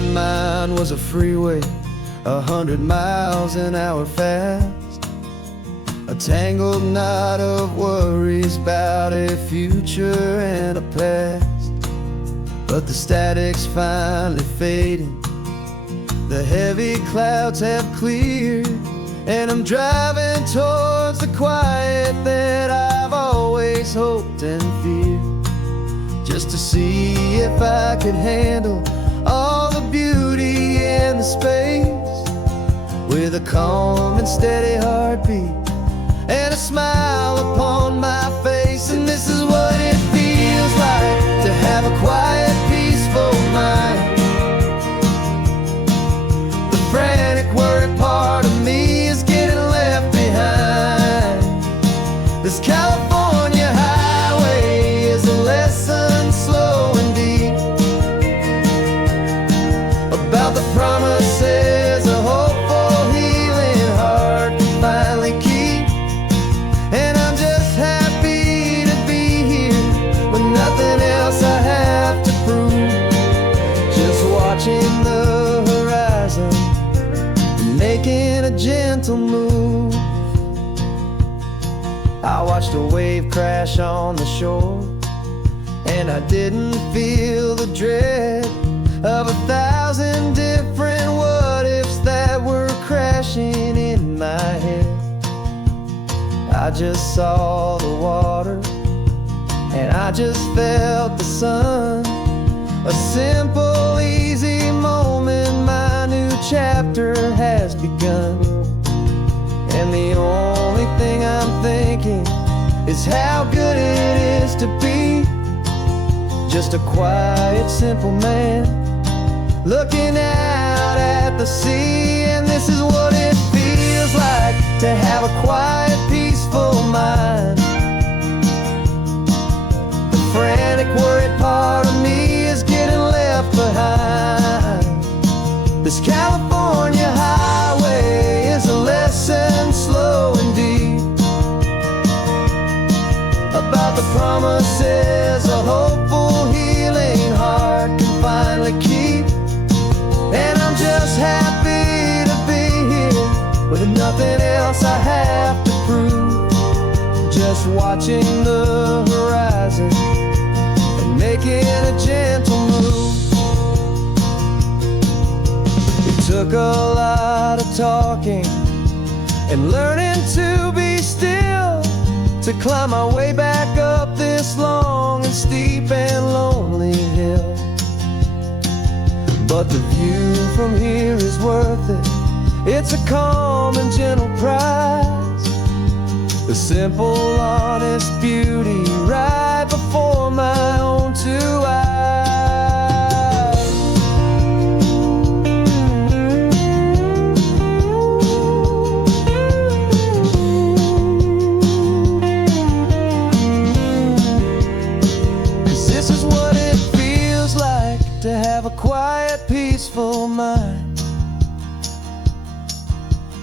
my mind was a freeway, 100 miles an hour fast, a tangled knot of worries about a future and a past. But the static's finally fading, the heavy clouds have cleared, and I'm driving towards the quiet that I've always hoped and feared, just to see if I could handle all the beauty and the space, with a calm and steady heartbeat and a smile upon my face. And this is what it feels like to have a quiet, peaceful mind. The frantic, worried part of me is getting left behind. This California highway is a lesson slow and deep about the promises a hopeful, healing heart can finally keep. And I'm just happy to be here with nothing else I have to prove, just watching the horizon, making a gentle move. I watched a wave crash on the shore, and I didn't feel the dread of 1,000 different what-ifs that were crashing in my head. I just saw the water, and I just felt the sun. A simple, easy moment, my new chapter has begun. And the only thing I'm thinking is how good it is to be just a quiet, simple man looking out at the sea. And this is what it feels like to have a quiet, peaceful mind. The frantic, worried part of me is getting left behind. This California highway is a lesson slow and deep about the promises a hopeful, healing heart can finally keep. And I'm just happy to be here with nothing else I have to prove, just watching the horizon and making a gentle move. It took a lot of talking and learning to be still to climb my way back up this long and steep and lonely hill. But the view from here is worth it. It's a calm and gentle prize, the simple, honest beauty right before my own two eyes. This is what it feels like to have a quiet, peaceful mind.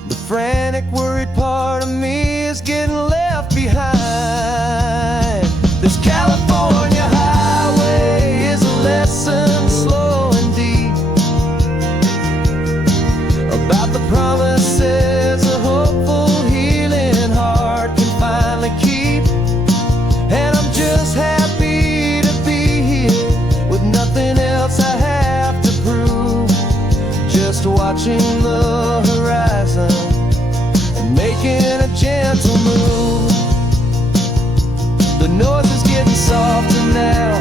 The frantic, worried part of me is getting left behind. This California highway is a lesson slow and deep about the promises a hopeful, healing heart can finally keep. And I'm just happy to be here with nothing else I have to prove, just watching the horizon and making a gentle move. The noise is getting softer now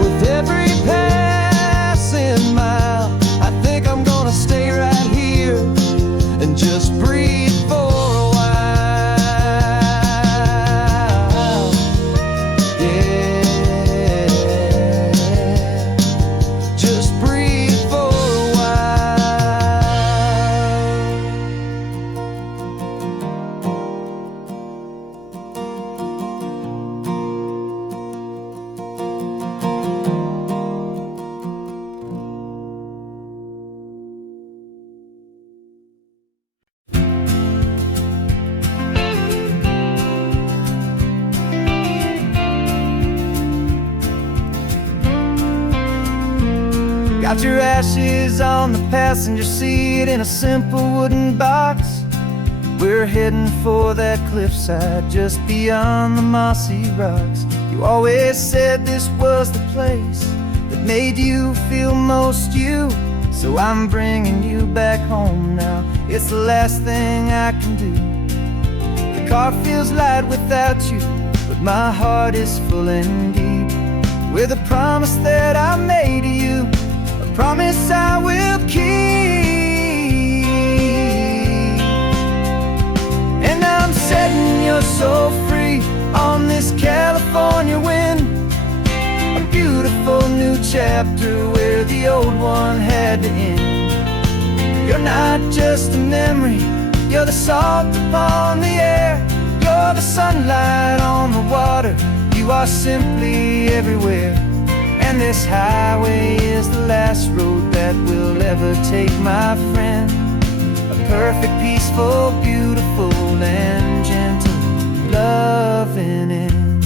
with every passing mile. I think I'm gonna stay right here and just breathe for a while. Yeah, just breathe for a while. Got your ashes on the passenger seat in a simple wooden box. We're heading for that cliffside just beyond the mossy rocks. You always said this was the place that made you feel most you. So I'm bringing you back home now. It's the last thing I can do. The car feels light without you, but my heart is full and deep with a promise that I made to you, a promise I will keep. And I'm setting your soul free on this California wind, a beautiful new chapter where the old one had to end. You're not just a memory, you're the salt upon the air, you're the sunlight on the water, you are simply everywhere. And this highway is the last road that we'll ever take, my friend. A perfect, peaceful, beautiful, and gentle loving end.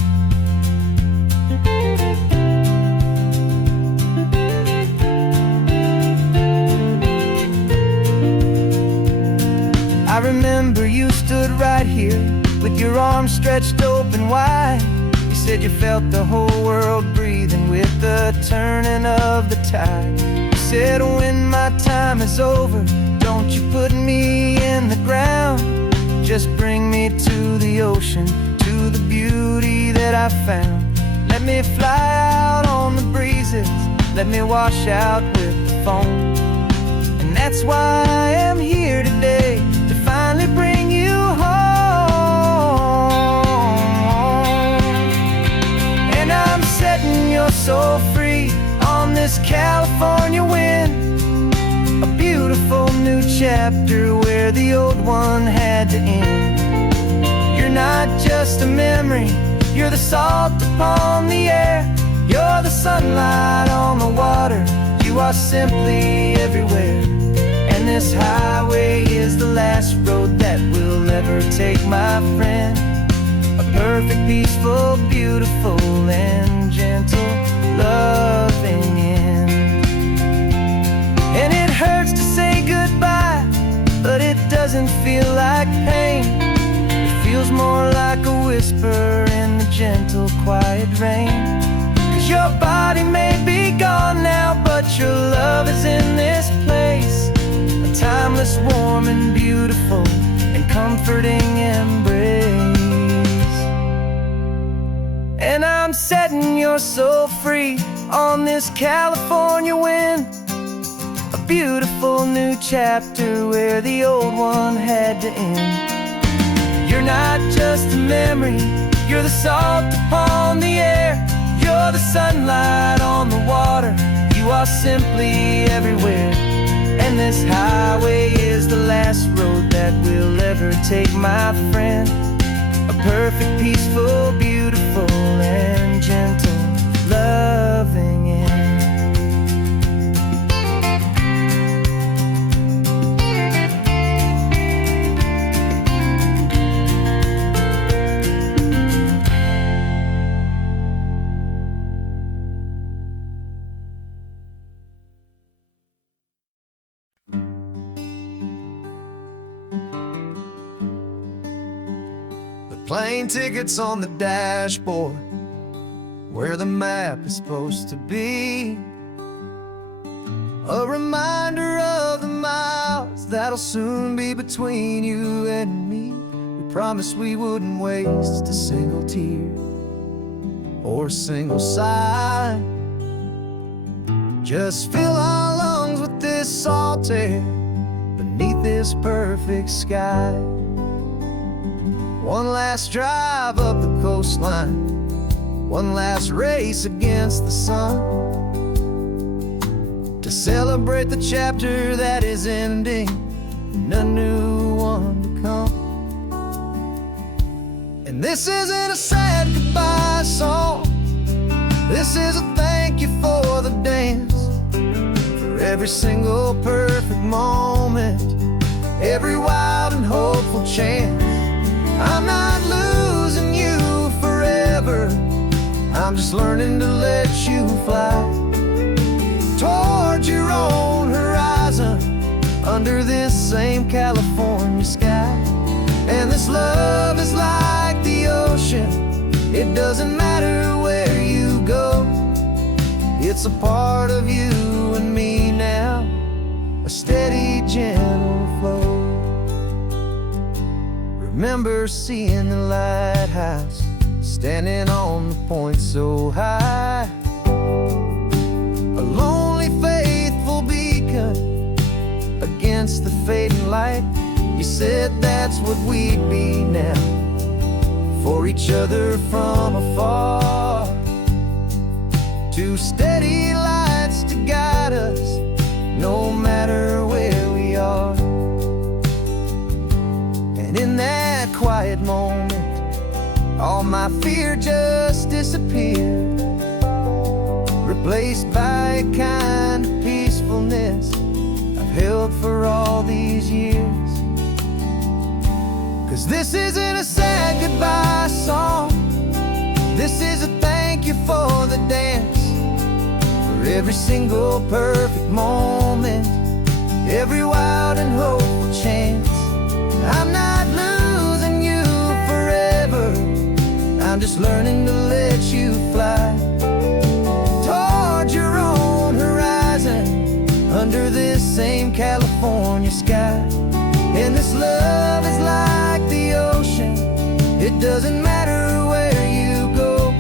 I remember you stood right here with your arms stretched open wide. You said you felt the whole world breathing with the turning of the tide. You said when my time is over, don't you put me in the ground, just bring me to the ocean, to the beauty that I found. Let me fly out on the breezes, let me wash out with the foam. And that's why I am here today, to finally bring you home. And I'm setting your soul free on this California wind, a beautiful new chapter where the old one had to end. You're not just a memory, you're the salt upon the air, you're the sunlight on the water, you are simply everywhere. And this highway is the last road that we'll ever take, my friend. A perfect, peaceful, beautiful, and gentle loving end. And it hurts to say goodbye, but it doesn't feel like pain. It feels more like a whisper in the gentle, quiet rain. 'Cause your body may be gone now, but your love is in this place, a timeless, warm, and beautiful, and comforting embrace. And I'm setting your soul free on this California wind, a beautiful new chapter where the old one had to end. You're not just a memory, you're the salt upon the air, you're the sunlight on the water, you are simply everywhere. And this highway is the last road that we'll ever take, my friend. A perfect, peaceful, beautiful, and gentle loving end. Plane tickets on the dashboard, where the map is supposed to be. A reminder of the miles that'll soon be between you and me. We promised we wouldn't waste a single tear or a single sigh. Just fill our lungs with this salt air beneath this perfect sky. One last drive up the coastline, one last race against the sun, to celebrate the chapter that is ending and a new one to come. And this isn't a sad goodbye song, this is a thank you for the dance, for every single perfect moment, every wild and hopeful chance. I'm not losing you forever, I'm just learning to let you fly toward Toward your own horizon, under this same California sky. And this love is like the ocean, it doesn't matter where you go. It's a part of you and me now, a steady, gentle flow. Remember seeing the lighthouse, standing on the point so high, a lonely, faithful beacon against the fading light. You said that's what we'd be now, for each other from afar. Two steady lights to guide us, no matter where we are. And in that quiet moment, all my fear just disappeared, replaced by a kind of peacefulness I've held for all these years. 'Cause this isn't a sad goodbye song, this is a thank you for the dance, for every single perfect moment, every wild and hopeful chance. I'm not losing you forever, I'm just learning to let you fly toward your own horizon, under this same California sky. And this love is like the ocean, it doesn't matter where you go.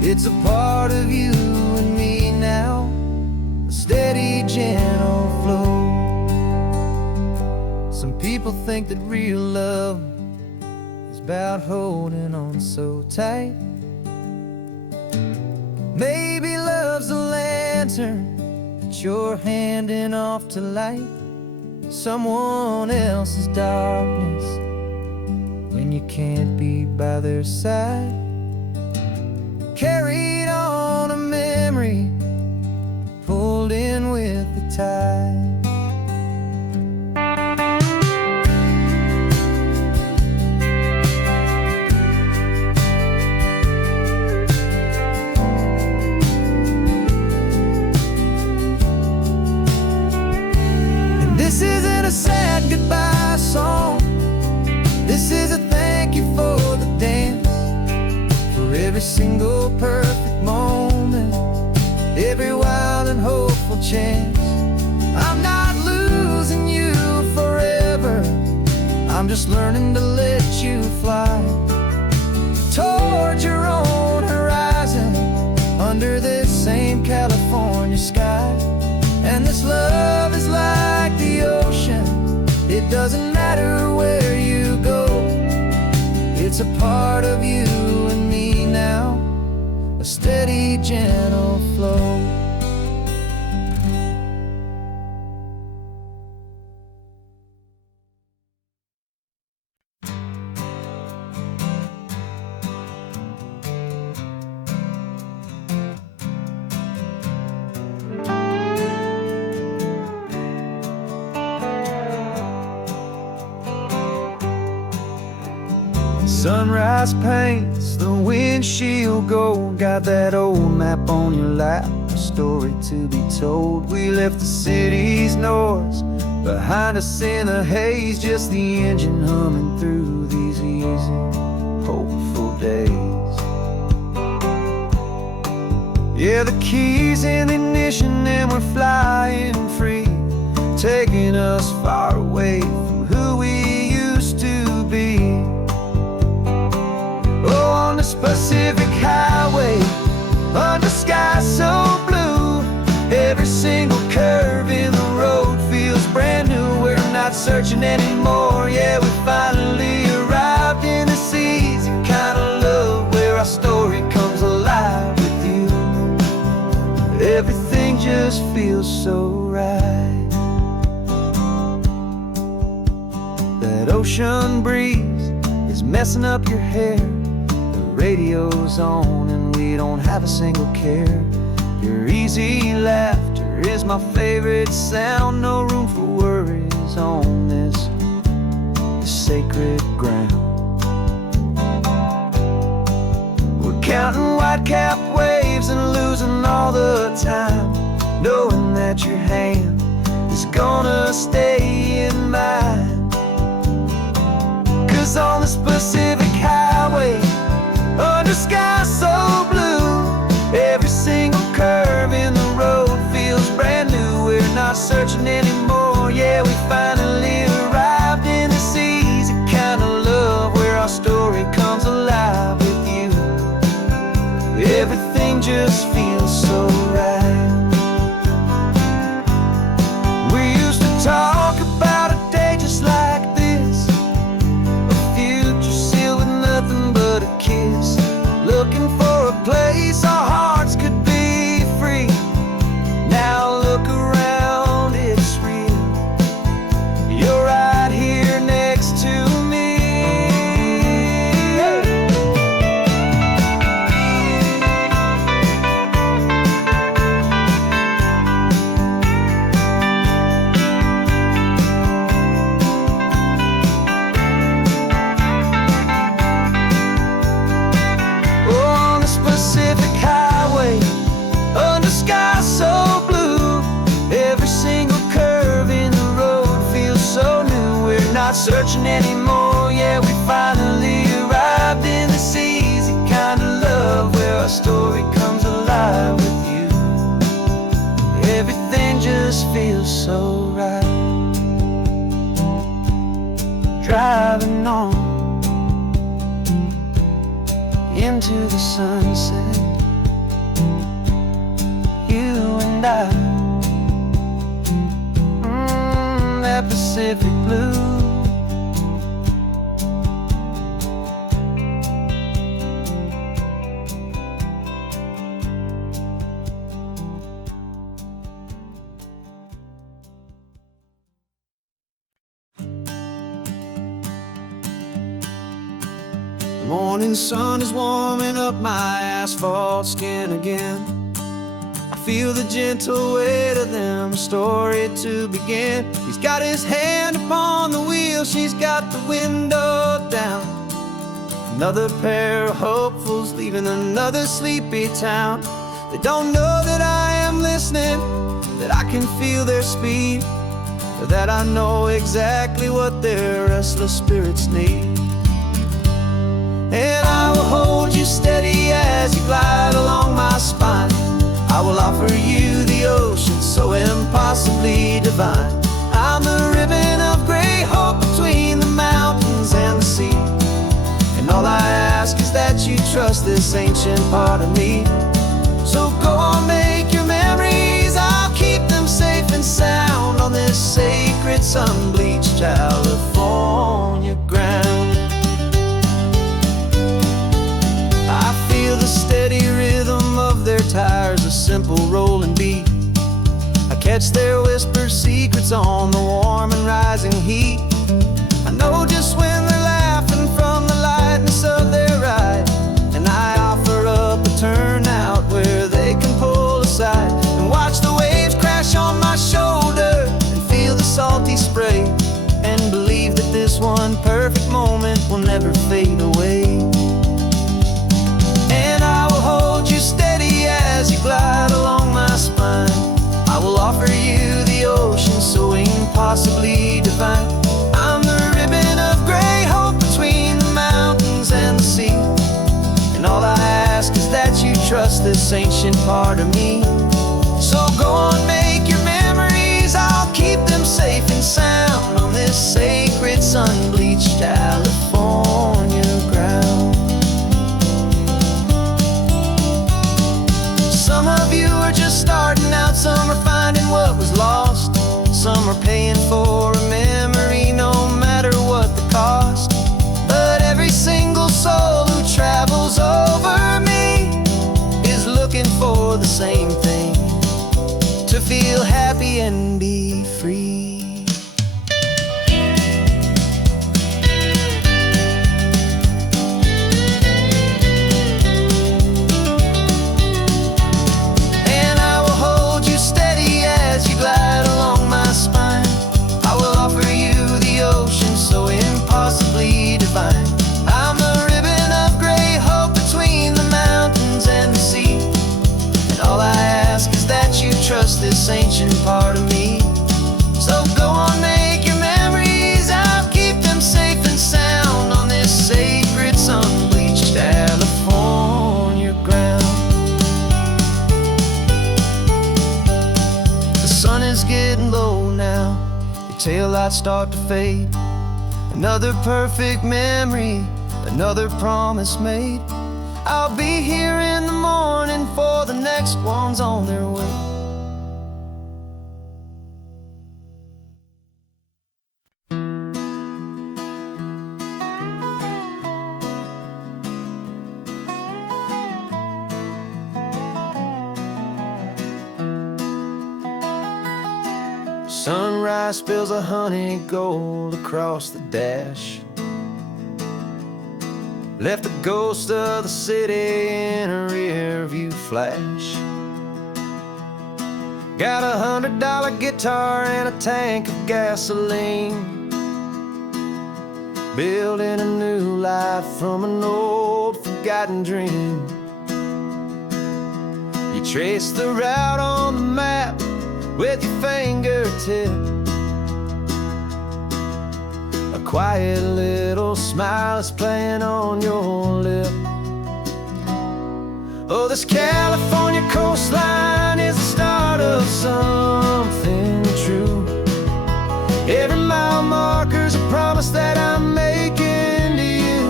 It's a part of you and me now, a steady, gentle flow. Some people think that real love is about holding on so tight. Maybe love's a lantern that you're handing off to light someone else's darkness when you can't be by their side. Carried on a memory, pulled in with the tide. This isn't a sad goodbye song, this is a thank you for the dance, for every single perfect moment, every wild and hopeful chance. I'm not losing you forever, I'm just learning to let you fly toward your own horizon, under this same California sky. And this love is like the ocean, it doesn't matter where you go. It's a part of you and me now, a steady, gentle flow. Sunrise paints the windshield gold, got that old map on your lap, a story to be told. We left the city's noise behind us in the haze, just the engine humming through these easy, hopeful days. Yeah, the keys in the ignition and we're flying free, taking us far away from who we used to be. Oh, on this Pacific highway, under sky so blue, every single curve in the road feels brand new. We're not searching anymore, yeah, we finally arrived in this easy kind of love, where our story comes alive with you. Everything just feels so right. That ocean breeze is messing up your hair, radio's on and we don't have a single care. Your easy laughter is my favorite sound, no room for worries on this sacred ground. We're counting white-capped waves and losing all the time, knowing that your hand is gonna stay in mine. 'Cause on this Pacific highway, under sky so blue, every single curve in the road feels brand new. We're not searching anymore, yeah, we finally arrived in this easy kind of love, where our story comes alive with you. Everything just feels so right. We used to talk about a day just like this, a future sealed with nothing but a kiss, looking for a place our hearts could be free. Now look around, it's real. You're right here next to me. On this Pacific highway, under sky so blue, every single curve in the road feels so new. We're not searching anymore, yeah, we finally arrived in this easy kind of love, where our story comes alive with you. Everything just feels so right. Driving on into the sunset, you and I, that Pacific blue. The morning sun is warming up my asphalt skin again. I feel the gentle weight of them, a story to begin. He's got his hand upon the wheel, she's got the window down. Another pair of hopefuls leaving another sleepy town. They don't know that I am listening, that I can feel their speed, or that I know exactly what their restless spirits need. And I will hold you steady as you glide along my spine. I will offer you the ocean so impossibly divine. I'm the ribbon of gray hope between the mountains and the sea. And all I ask is that you trust this ancient part of me. So go on, make your memories, I'll keep them safe and sound on this sacred sun-bleached California ground. I feel the steady rhythm of their tires, a simple rolling beat. I catch their whispered secrets on the warm and rising heat. I know just when they're laughing from the lightness of their ride, and I offer up a turnout where they can pull aside and watch the waves crash on my shoulder and feel the salty spray, and believe that this one perfect moment will never fade away. And I will hold you steady as you glide along my spine. I will offer you the ocean so impossibly divine. I'm the ribbon of gray hope between the mountains and the sea. And all I ask is that you trust this ancient part of me. So go on, make your memories, I'll keep them safe and sound on this sacred sun-bleached California ground. Some of you are just starting out, some are finding what was lost, some are paying for a memory no matter what the cost. But every single soul who travels over me is looking for the same thing, to feel happy and be free. And I will hold you steady as you glide along my spine. I will sitting low now. Your taillights start to fade. Another perfect memory, another promise made. I'll be here in the morning for the next ones on their way. Sunrise spills a honey gold across the dash. Left the ghost of the city in a rear view flash. Got a $100 guitar and a tank of gasoline. Building a new life from an old forgotten dream. You trace the route on the map with your fingertip. A quiet little smile is playing on your lip. Oh, this California coastline is the start of something true. Every mile marker's a promise that I'm making to you.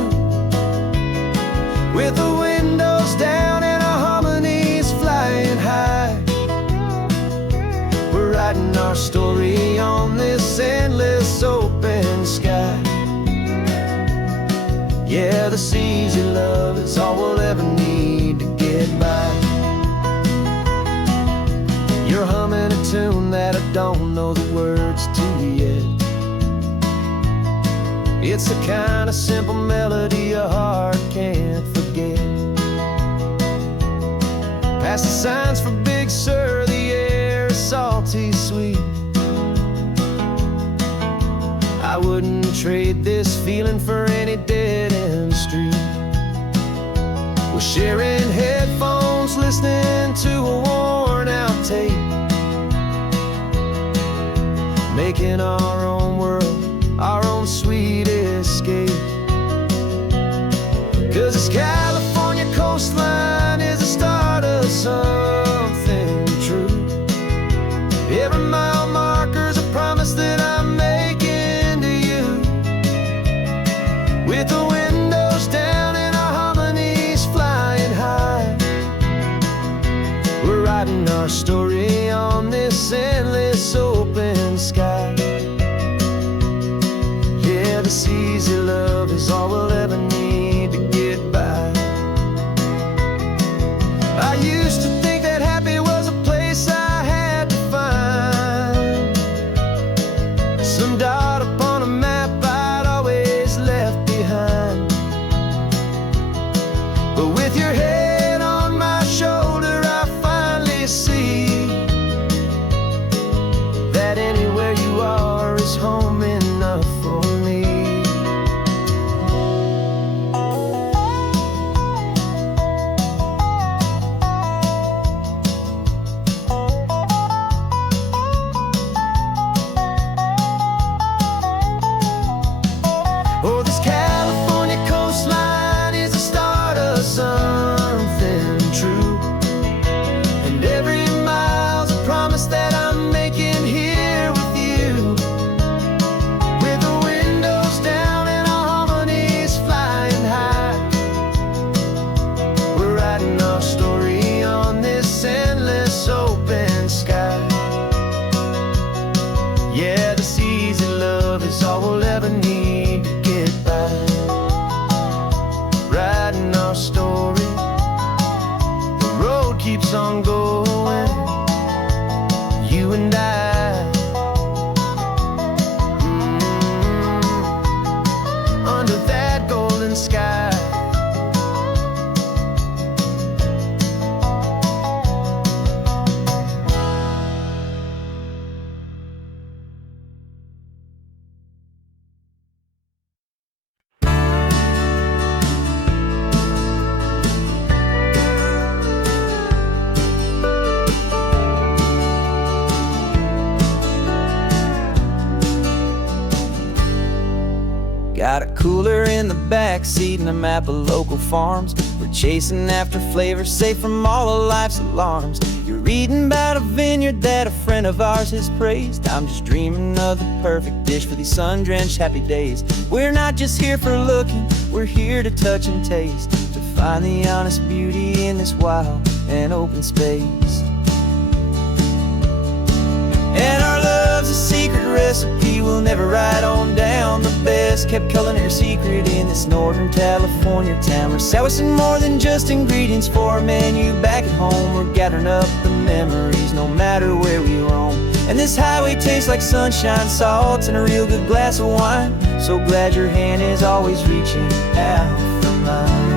With the windows down and our harmonies flying high, we're writing our story on this endless open sky. Yeah, this easy love is all we'll ever need to get by. You're humming a tune that I don't know the words to yet. It's the kind of simple melody a heart can't forget. Past the signs for Big Sur, the air is salty sweet. I wouldn't trade this feeling for any dead-end street. We're sharing headphones, listening to a worn-out tape, making our own world, our own sweet escape. 'Cause this California coastline is the start of something true. Every mile marker's a promise that I'm making to you. With the windows down and our harmonies flying high, we're writing our story on this endless open sky. Yeah, this easy love is all we'll ever need to get by. I used to think that happy was a place I had to find, some dot upon a map I'd always left behind. But with your head on my shoulder, I finally see that anywhere you are is home enough for me. Oh, this California coastline is the start of something true. And every mile's a promise that I'm making here with you. With the windows down and our harmonies flying high, we're writing our story on this endless open sky. Yeah, this easy love is all we'll ever need to get by. Writing our story, the road keeps on going, you and I. Under that golden sky. Got a cooler in the back seat and a map of local farms. We're chasing after flavors safe from all of life's alarms. You're reading about a vineyard that a friend of ours has praised. I'm just dreaming of the perfect dish for these sun-drenched happy days. We're not just here for looking, we're here to touch and taste, to find the honest beauty in this wild and open space. And our love's a secret recipe we'll never write on down. The best kept culinary secret in this Northern California town. We're selling more than just ingredients for a menu back at home. We're gathering up the memories no matter where we roam. And this highway tastes like sunshine, salt, and a real good glass of wine. So glad your hand is always reaching out for mine.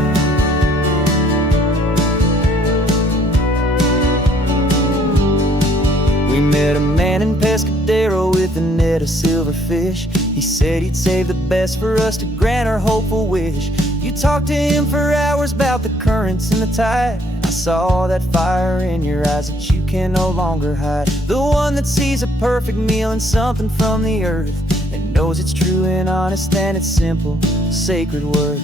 We met a man in Pescadero with a net of silverfish. He said he'd save the best for us to grant our hopeful wish. You talked to him for hours about the currents and the tide. I saw that fire in your eyes that you can no longer hide. The one that sees a perfect meal in something from the earth, and knows it's true and honest and it's simple, sacred worth.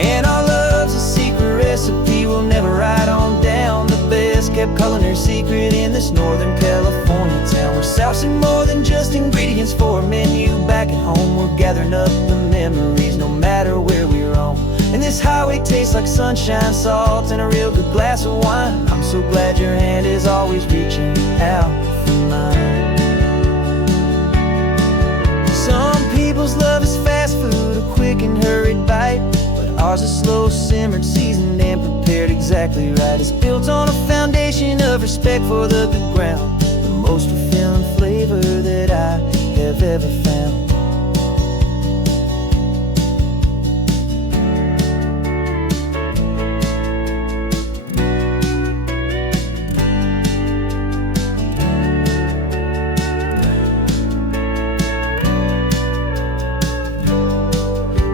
And our love's a secret recipe we'll never write on down. The best kept culinary secret in this Northern California town. We're sourcing more than just ingredients for a menu back at home. We're gathering up the memories no matter where we roam. And this highway tastes like sunshine, salt, and a real good glass of wine. I'm so glad your hand is always reaching out for mine. Some people's love is fast food, a quick and hurried bite. Ours is slow simmered, seasoned, and prepared exactly right. It's built on a foundation of respect for the good ground, the most fulfilling flavor that I have ever found.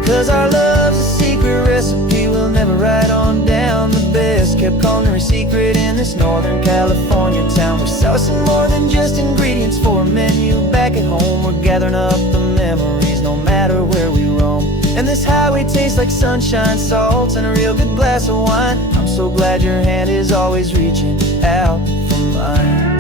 'Cause our love's a secret recipe we'll never write on down. The best kept culinary secret in this Northern California town. We're sourcing more than just ingredients for a menu back at home. We're gathering up the memories no matter where we roam. And this highway tastes like sunshine, salt, and a real good glass of wine. I'm so glad your hand is always reaching out for mine.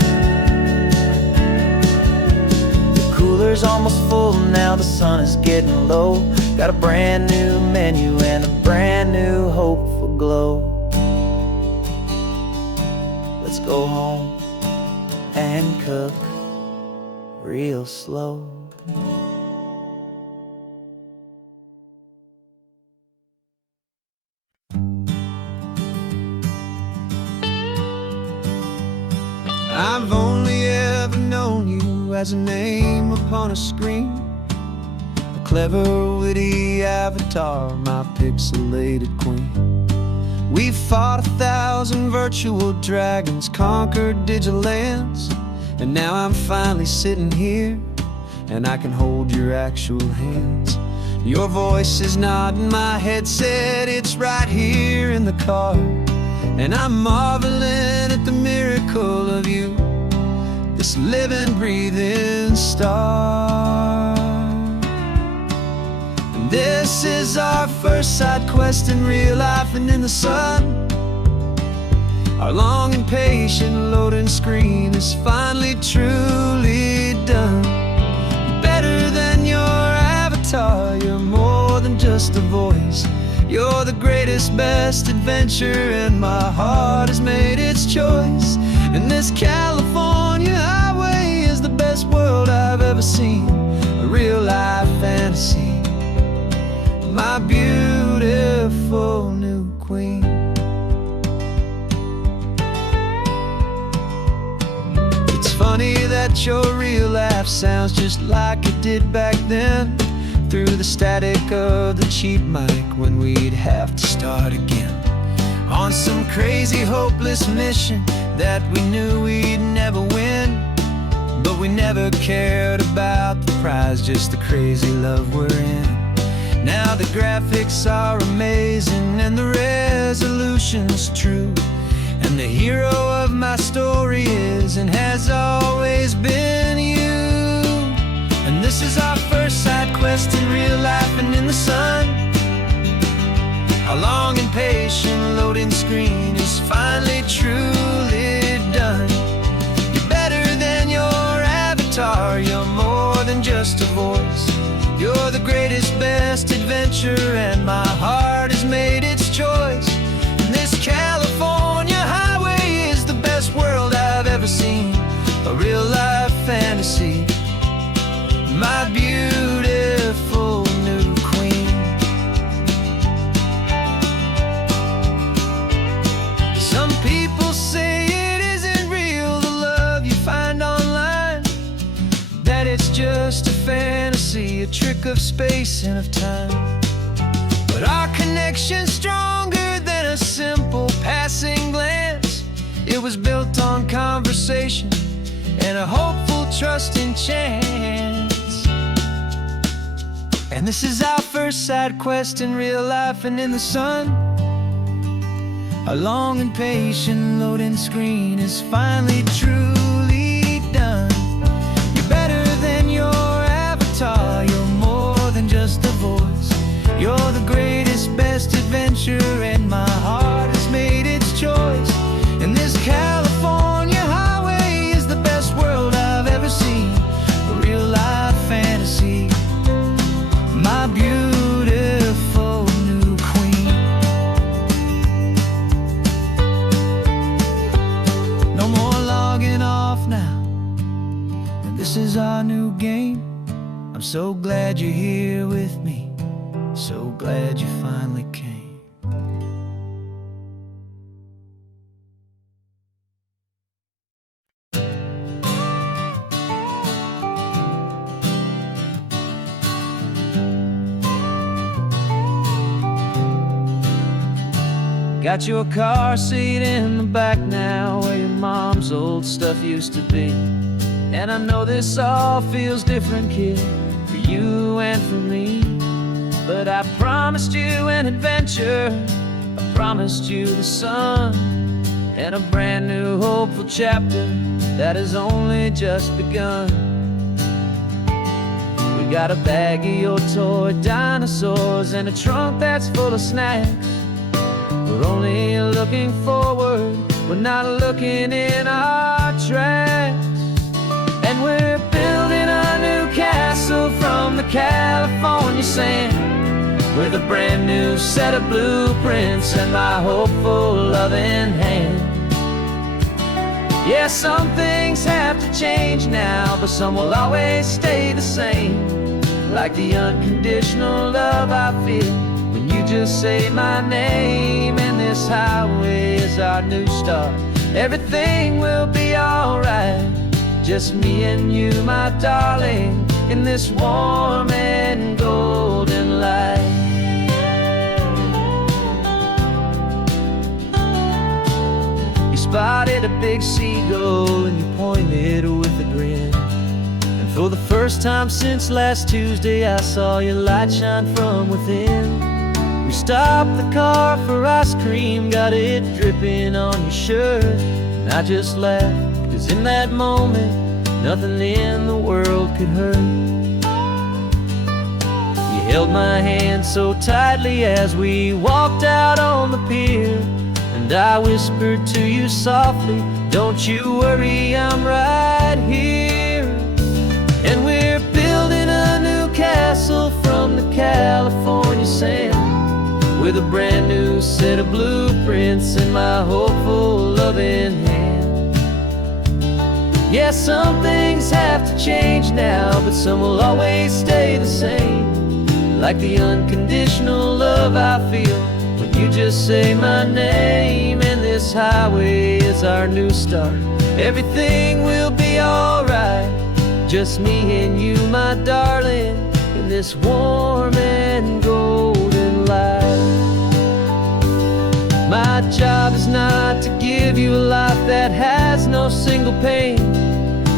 The cooler's almost full now, the sun is getting low. Got a brand new menu and a brand new hopeful glow. Let's go home and cook real slow. I've only ever known you as a name upon a screen, a clever, witty avatar, my pixelated queen. We've fought 1,000 virtual dragons, conquered digital lands, and now I'm finally sitting here, and I can hold your actual hands. Your voice is not in my headset, it's right here in the car, and I'm marveling at the miracle of you, this living, breathing star. And this is our first side quest in real life and in the sun. Our long and patient loading screen is finally truly done. Better than your avatar, you're more than just a voice. You're the greatest, best adventure, and my heart has made its choice. And this California highway is the best world I've ever seen, a real-life fantasy, my beautiful new queen. It's funny that your real life sounds just like it did back then, through the static of the cheap mic when we'd have to start again, on some crazy hopeless mission that we knew we'd never win. But we never cared about the prize, just the crazy love we're in. Now the graphics are amazing and the resolution's true, and the hero of my story is and has always been you. And this is our first side quest in real life and in the sun. screen is finally truly done. You're better than your avatar, you're more than just a voice. You're the greatest, best adventure, and my heart has made its choice. And this California highway is the best world I've ever seen, a real-life fantasy, my beautiful new queen. Some people say it isn't real, the love you find online, that it's just a fantasy, a trick of space and of time. But our connection's stronger than a simple passing glance. It was built on conversation and a hopeful, trusting chance. And this is our first side quest in real life and in the sun. Our long and patient loading screen is finally truly done. You're better than your avatar, you're more than just a voice. You're the greatest, best adventure, and my heart has made its choice. And this California highway is the best world I've ever seen, a real-life fantasy, my beautiful new queen. No more logging off now, and this is our new game. I'm so glad you're here with me, so glad you finally came. Got your car seat in the back now, where your mom's old stuff used to be. And I know this all feels different, kid, for you and for me. But I promised you an adventure, I promised you the sun, and a brand new hopeful chapter that has only just begun. We got a bag of your toy dinosaurs and a trunk that's full of snacks. We're only looking forward, we're not looking in our tracks. And we're building a new castle from the California sand, with a brand new set of blueprints and my hopeful loving hand. Yeah, some things have to change now, but some will always stay the same, like the unconditional love I feel when you just say my name. And this highway is our new start, everything will be alright, just me and you, my darling, in this warm and golden light. You spotted a big seagull and you pointed with a grin, and for the first time since last Tuesday I saw your light shine from within. We stopped the car for ice cream, got it dripping on your shirt, and I just laughed, 'cause in that moment nothing in the world could hurt. You held my hand so tightly as we walked out on the pier, and I whispered to you softly, don't you worry, I'm right here. And we're building a new castle from the California sand, with a brand new set of blueprints in my hopeful loving hand. Yeah, some things have to change now, but some will always stay the same, like the unconditional love I feel when you just say my name. And this highway is our new start, everything will be alright, just me and you, my darling, in this warm and golden light. My job is not to give you a life that has no single pain,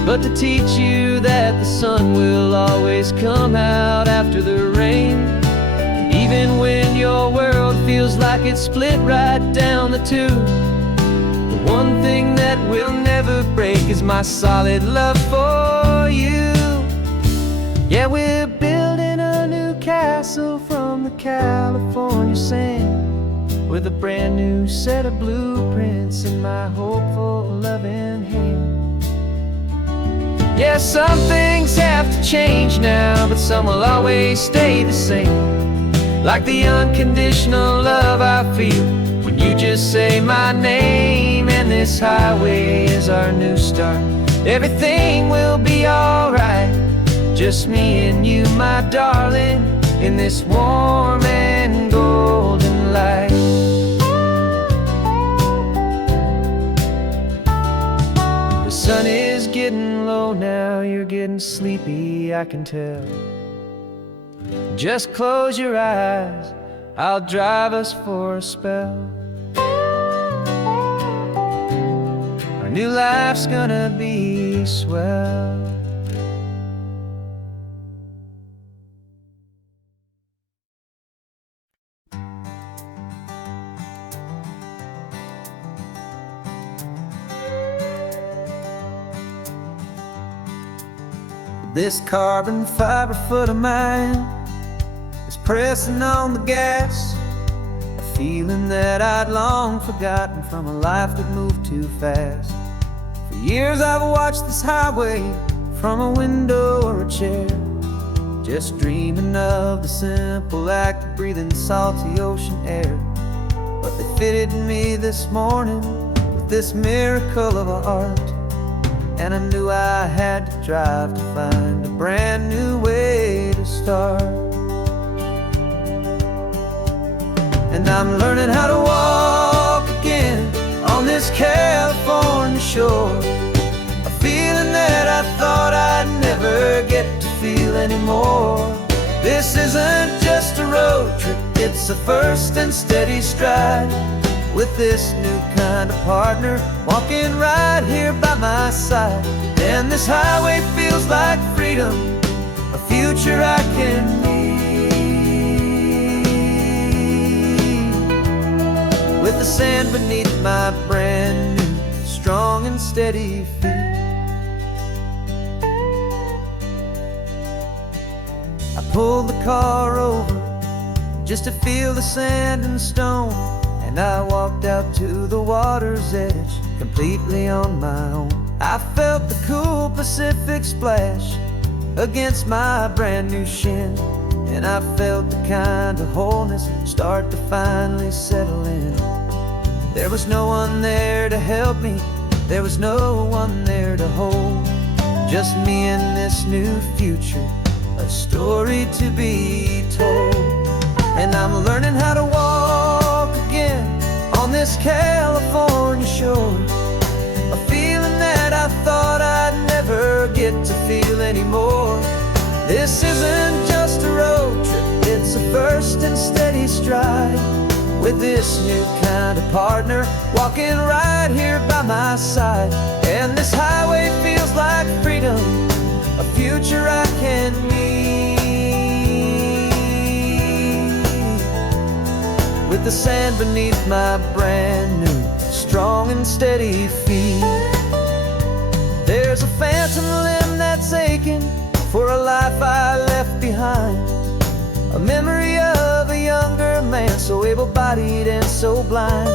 but to teach you that the sun will always come out after the rain. And even when your world feels like it's split right down the tube, the one thing that will never break is my solid love for you. Yeah, we're building a new castle from the California sand, with a brand new set of blueprints in my hopeful, loving hand. Yeah, some things have to change now, but some will always stay the same. Like the unconditional love I feel when you just say my name. And this highway is our new start. Everything will be alright, just me and you, my darling, in this warm and golden light. The sun is getting low now, you're getting sleepy, I can tell. Just close your eyes, I'll drive us for a spell. Our new life's gonna be swell. This carbon fiber foot of mine is pressing on the gas, a feeling that I'd long forgotten from a life that moved too fast. For years I've watched this highway from a window or a chair, just dreaming of the simple act of breathing salty ocean air. But they fitted me this morning with this miracle of art, and I knew I had to drive to find a brand new way to start. And I'm learning how to walk again on this California shore, a feeling that I thought I'd never get to feel anymore. This isn't just a road trip, it's a first and steady stride, with this new kind of partner walking right here by my side. And this highway feels like freedom, a future I can need, with the sand beneath my brand new, strong and steady feet. I pulled the car over just to feel the sand and stone, and I walked out to the water's edge, completely on my own. I felt the cool Pacific splash against my brand new shin, and I felt the kind of wholeness start to finally settle in. There was no one there to help me, there was no one there to hold, just me and this new future, a story to be told. And I'm learning how to walk again on this California shore, a feeling that I thought I'd never get to feel anymore. This isn't just a road trip, it's a first and steady stride, with this new kind of partner walking right here by my side. And this highway feels like freedom, a future I can need, with the sand beneath my brand new, strong and steady feet. There's a phantom limb that's aching for a life I left behind, a memory of a younger man, so able-bodied and so blind,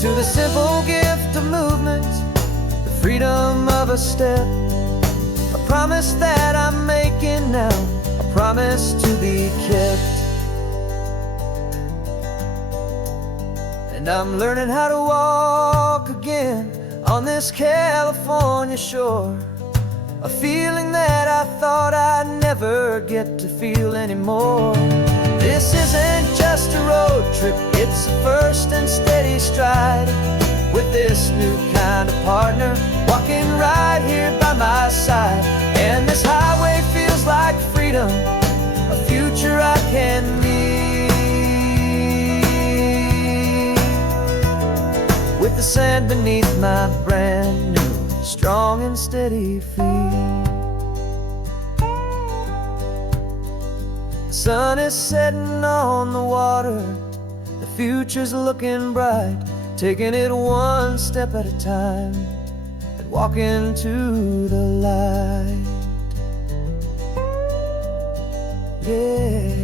to the simple gift of movement, the freedom of a step, a promise that I'm making now, a promise to be kept. And I'm learning how to walk again on this California shore, a feeling that I thought I'd never get to feel anymore. This isn't just a road trip, it's a first and steady stride, with this new kind of partner walking right here by my side. And this highway feels like freedom, a future I can need, with the sand beneath my brand new, strong and steady feet. The sun is setting on the water, the future's looking bright, taking it one step at a time and walking to the light. Yeah,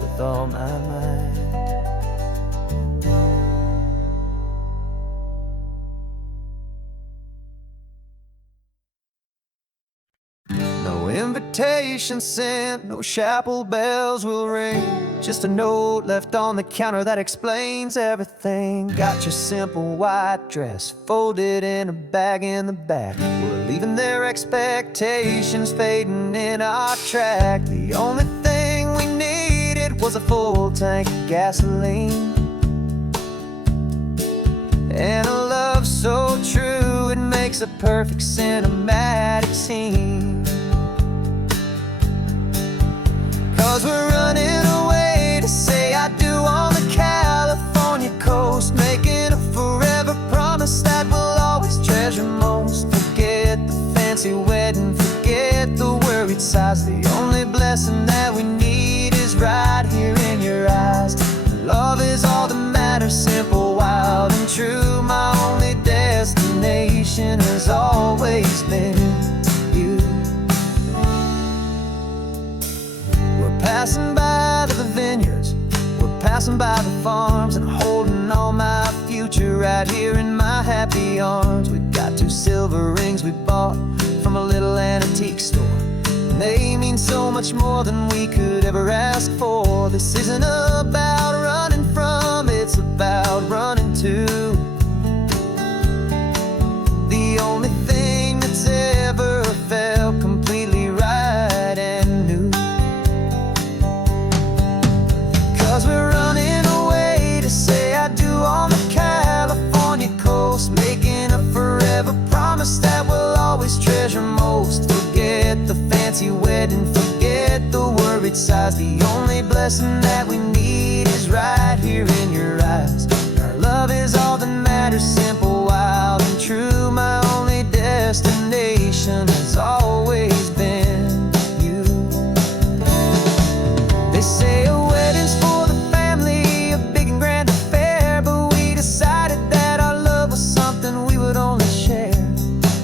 with all my might. invitation sent, no chapel bells will ring. Just a note left on the counter that explains everything. Got your simple white dress folded in a bag in the back. We're leaving their expectations fading in our track. The only thing we needed was a full tank of gasoline, and a love so true it makes a perfect cinematic scene. 'Cause we're running away to say I do on the California coast, making a forever promise that we'll always treasure most. Forget the fancy wedding, forget the worried sighs. The only blessing that we need is right here in your eyes. Love is all that matters, simple, wild, and true. My only destination has always been you. We're passing by the vineyards, we're passing by the farms, and holding all my future right here in my happy arms. We've got 2 silver rings we bought from a little antique store. They mean so much more than we could ever ask for. This isn't about running from, it's about running to the only thing that's ever felt completely right and new. 'Cause we're running away to say I do on the California coast, making a forever promise that we'll always treasure most. Forget the fancy wedding, forget the worried sighs. The only blessing that we need is right here in your eyes. Our love is all that matters, simple, wild, and true. My only destination has always been you. They say a wedding's for the family, a big and grand affair, but we decided that our love was something we would only share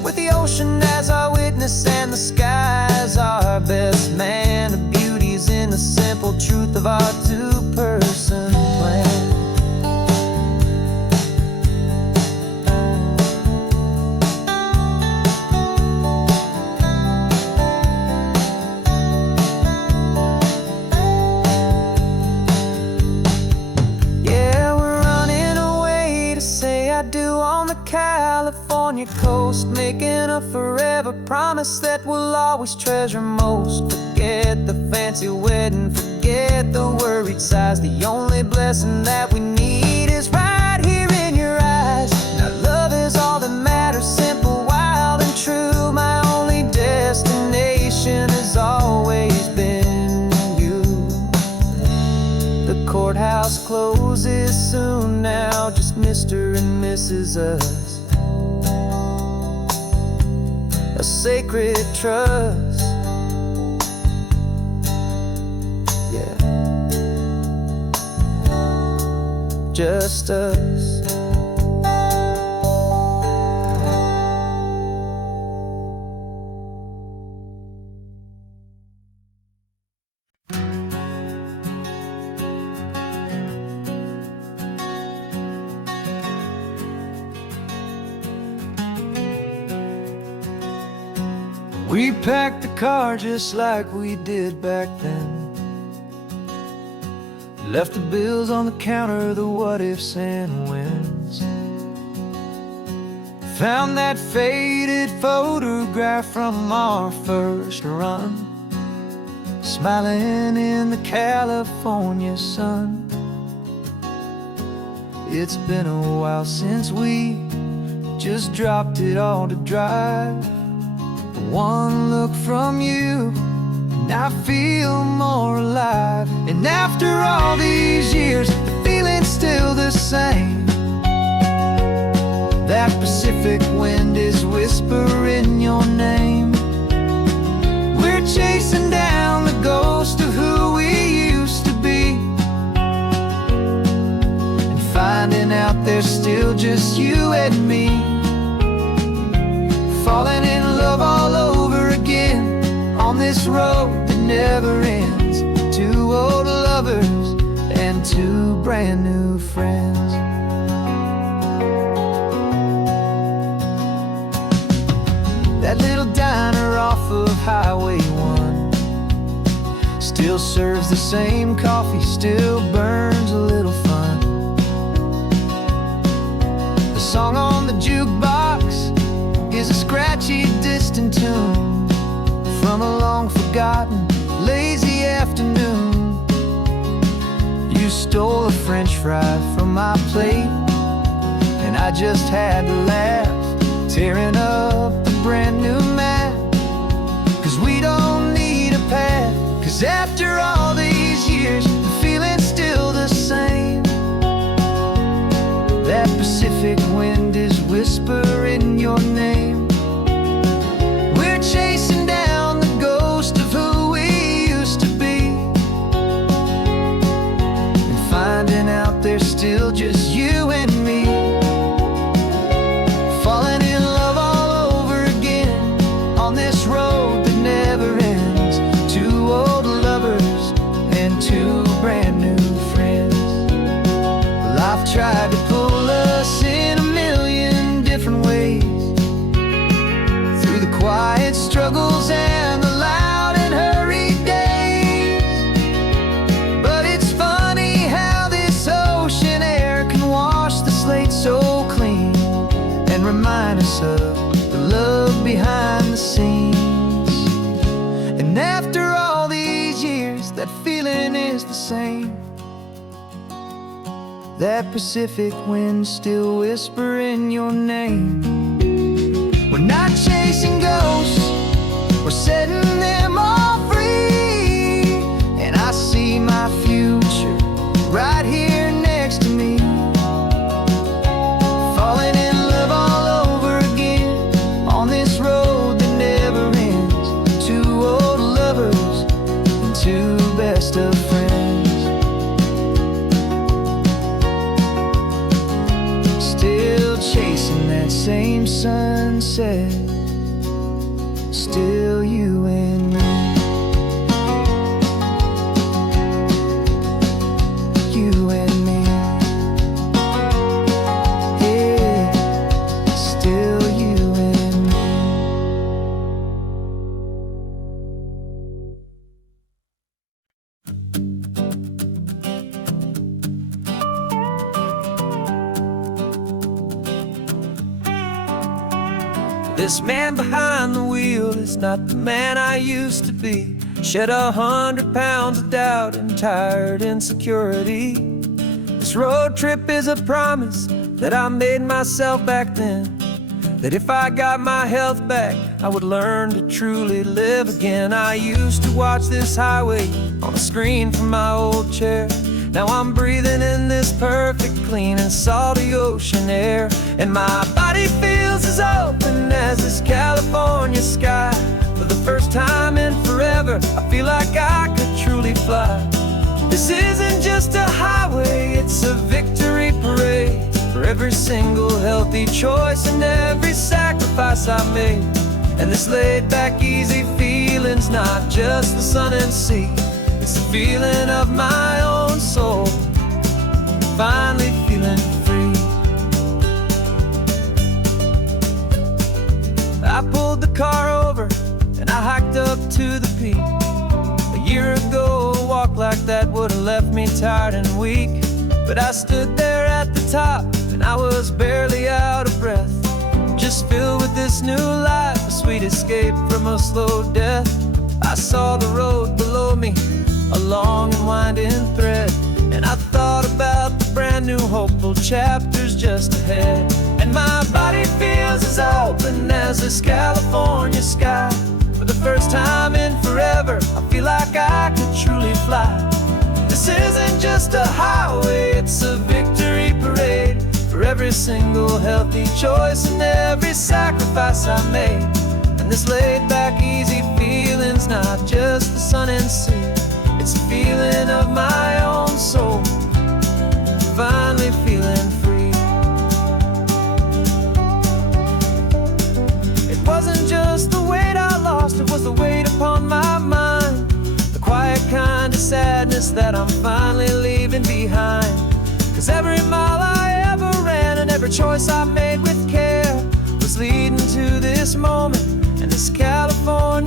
with the ocean as our witness and the sky as our best man. The beauty's in the simple truth of our 2-person plan. Yeah, we're running away to say I do on the California coast, making a forever promise that we'll always treasure most. Forget the fancy wedding, forget the worried sighs. The only blessing that we need is right here in your eyes. Now love is all that matters, simple, wild, and true. My only destination has always been you. The courthouse closes soon now, just Mr. and Mrs. Us, a sacred trust. Yeah, just us. We packed the car just like we did back then, left the bills on the counter, the what ifs and whens. Found that faded photograph from our first run, smiling in the California sun. It's been a while since we just dropped it all to dry. One look from you and I feel more alive. And after all these years, the feeling's still the same. That Pacific wind is whispering your name. We're chasing down the ghost of who we used to be, and finding out there's still just you and me. Falling in love all over again on this road that never ends. 2 old lovers and 2 brand new friends. That little diner off of Highway 1. Still serves the same coffee, still burns a little fun. The song on the jukebox is a scratchy, distant tune from a long-forgotten, lazy afternoon. You stole a French fry from my plate, and I just had to laugh, tearing up a brand new map. 'Cause we don't need a path, 'cause after all these years, the feeling's still the same. That Pacific wind is whispering your name. We're chasing down the ghost of who we used to be, and finding out there's still just you and me. Falling in love all over again on this road that never ends. Two old lovers and two brand new friends. Life tried to pull us in a million different ways, through the quiet struggles and the loud and hurried days. But it's funny how this ocean air can wash the slate so clean and remind us of the love behind the scenes. And after all these years, that feeling is the same. That Pacific wind still whispering your name. We're not chasing ghosts, we're setting them all free. And I see my future right here next to me. Falling in love all over again on this road that never ends. Two old lovers and two best of friends. Still chasing that same sunset, still you and me. You and me. Yeah, still you and me. This man behind the wheel is not the man I used to be. Shed 100 pounds of doubt and tired insecurity. This road trip is a promise that I made myself back then, that if I got my health back, I would learn to truly live again. I used to watch this highway on a screen from my old chair. Now I'm breathing in this perfect, clean and salty ocean air. And my body feels as open as this California sky. For the first time in forever, I feel like I could truly fly. This isn't just a highway, it's a victory parade. For every single healthy choice and every sacrifice I made. And this laid back, easy feeling's not just the sun and sea. It's the feeling of my own soul, finally feeling free. I pulled the car over and I hiked up to the peak. A year ago, a walk like that would have left me tired and weak. But I stood there at the top and I was barely out of breath, just filled with this new life, a sweet escape from a slow death. I saw the road below me, a long and winding thread, and I thought about the brand new hopeful chapters just ahead. And my body feels as open as this California sky. For the first time in forever, I feel like I could truly fly. This isn't just a highway, it's a victory parade. For every single healthy choice and every sacrifice I made. And this laid back, easy feeling's not just the sun and sea. It's a feeling of my own soul, finally feeling free. It wasn't just the weight I lost, it was the weight upon my mind. The quiet kind of sadness that I'm finally leaving behind. 'Cause every mile I ever ran and every choice I made with care was leading to this moment and this California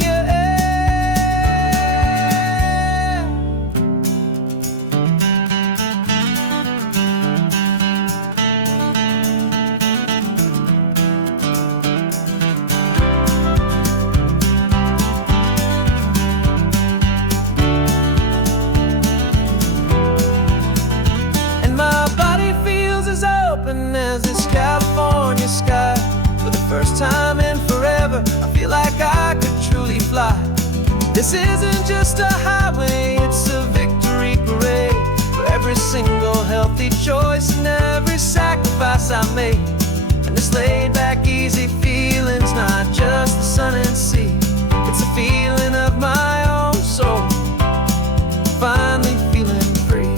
This isn't just a highway, it's a victory parade for every single healthy choice and every sacrifice I made. And this laid back easy feeling's not just the sun and sea, it's a feeling of my own soul, finally feeling free.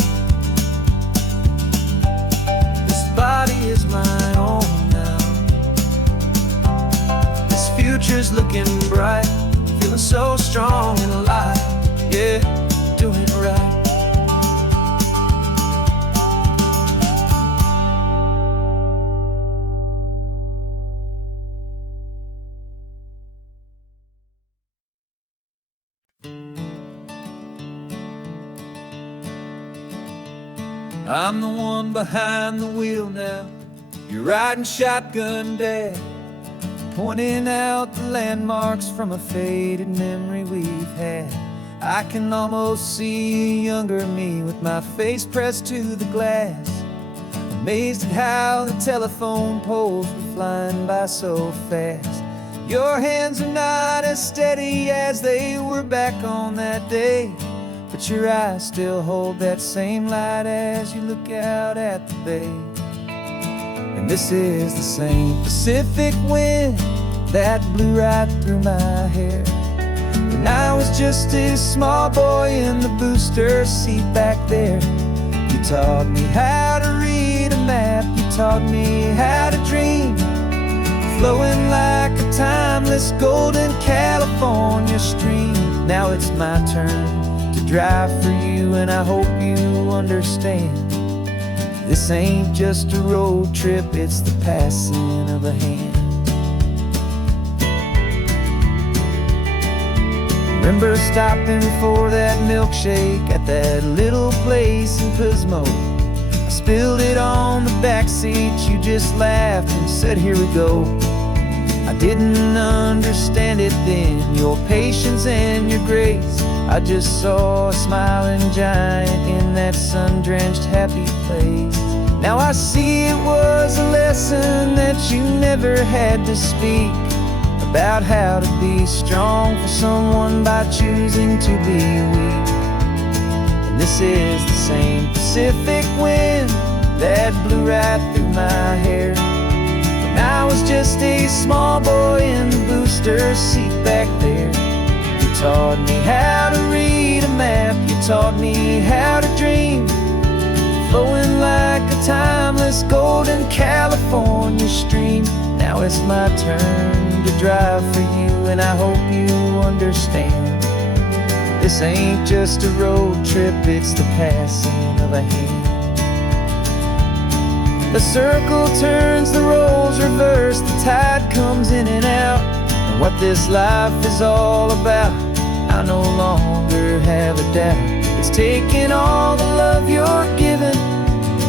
This body is my own now. This future's looking bright, feeling so strong and alive. Yeah, doing right. I'm the one behind the wheel now. You're riding shotgun, Dad, pointing out the landmarks from a faded memory we've had. I can almost see a younger me with my face pressed to the glass, amazed at how the telephone poles were flying by so fast. Your hands are not as steady as they were back on that day, but your eyes still hold that same light as you look out at the bay. And this is the same Pacific wind that blew right through my hair when I was just a small boy in the booster seat back there. You taught me how to read a map, you taught me how to dream, flowing like a timeless golden California stream. Now it's my turn to drive for you, and I hope you understand. This ain't just a road trip, it's the passing of a hand. Remember stopping for that milkshake at that little place in Pismo? I spilled it on the back seat, you just laughed and said, "Here we go." I didn't understand it then, your patience and your grace. I just saw a smiling giant in that sun-drenched happy place. Now I see it was a lesson that you never had to speak, about how to be strong for someone by choosing to be weak. And this is the same Pacific wind that blew right through my hair when I was just a small boy in the booster seat back there. You taught me how to read a map, you taught me how to dream, flowing like a timeless golden California stream. Now it's my turn to drive for you, and I hope you understand. This ain't just a road trip, it's the passing of a hand. The circle turns, the roles reverse, the tide comes in and out. And what this life is all about, I no longer have a doubt. It's taking all the love you're giving,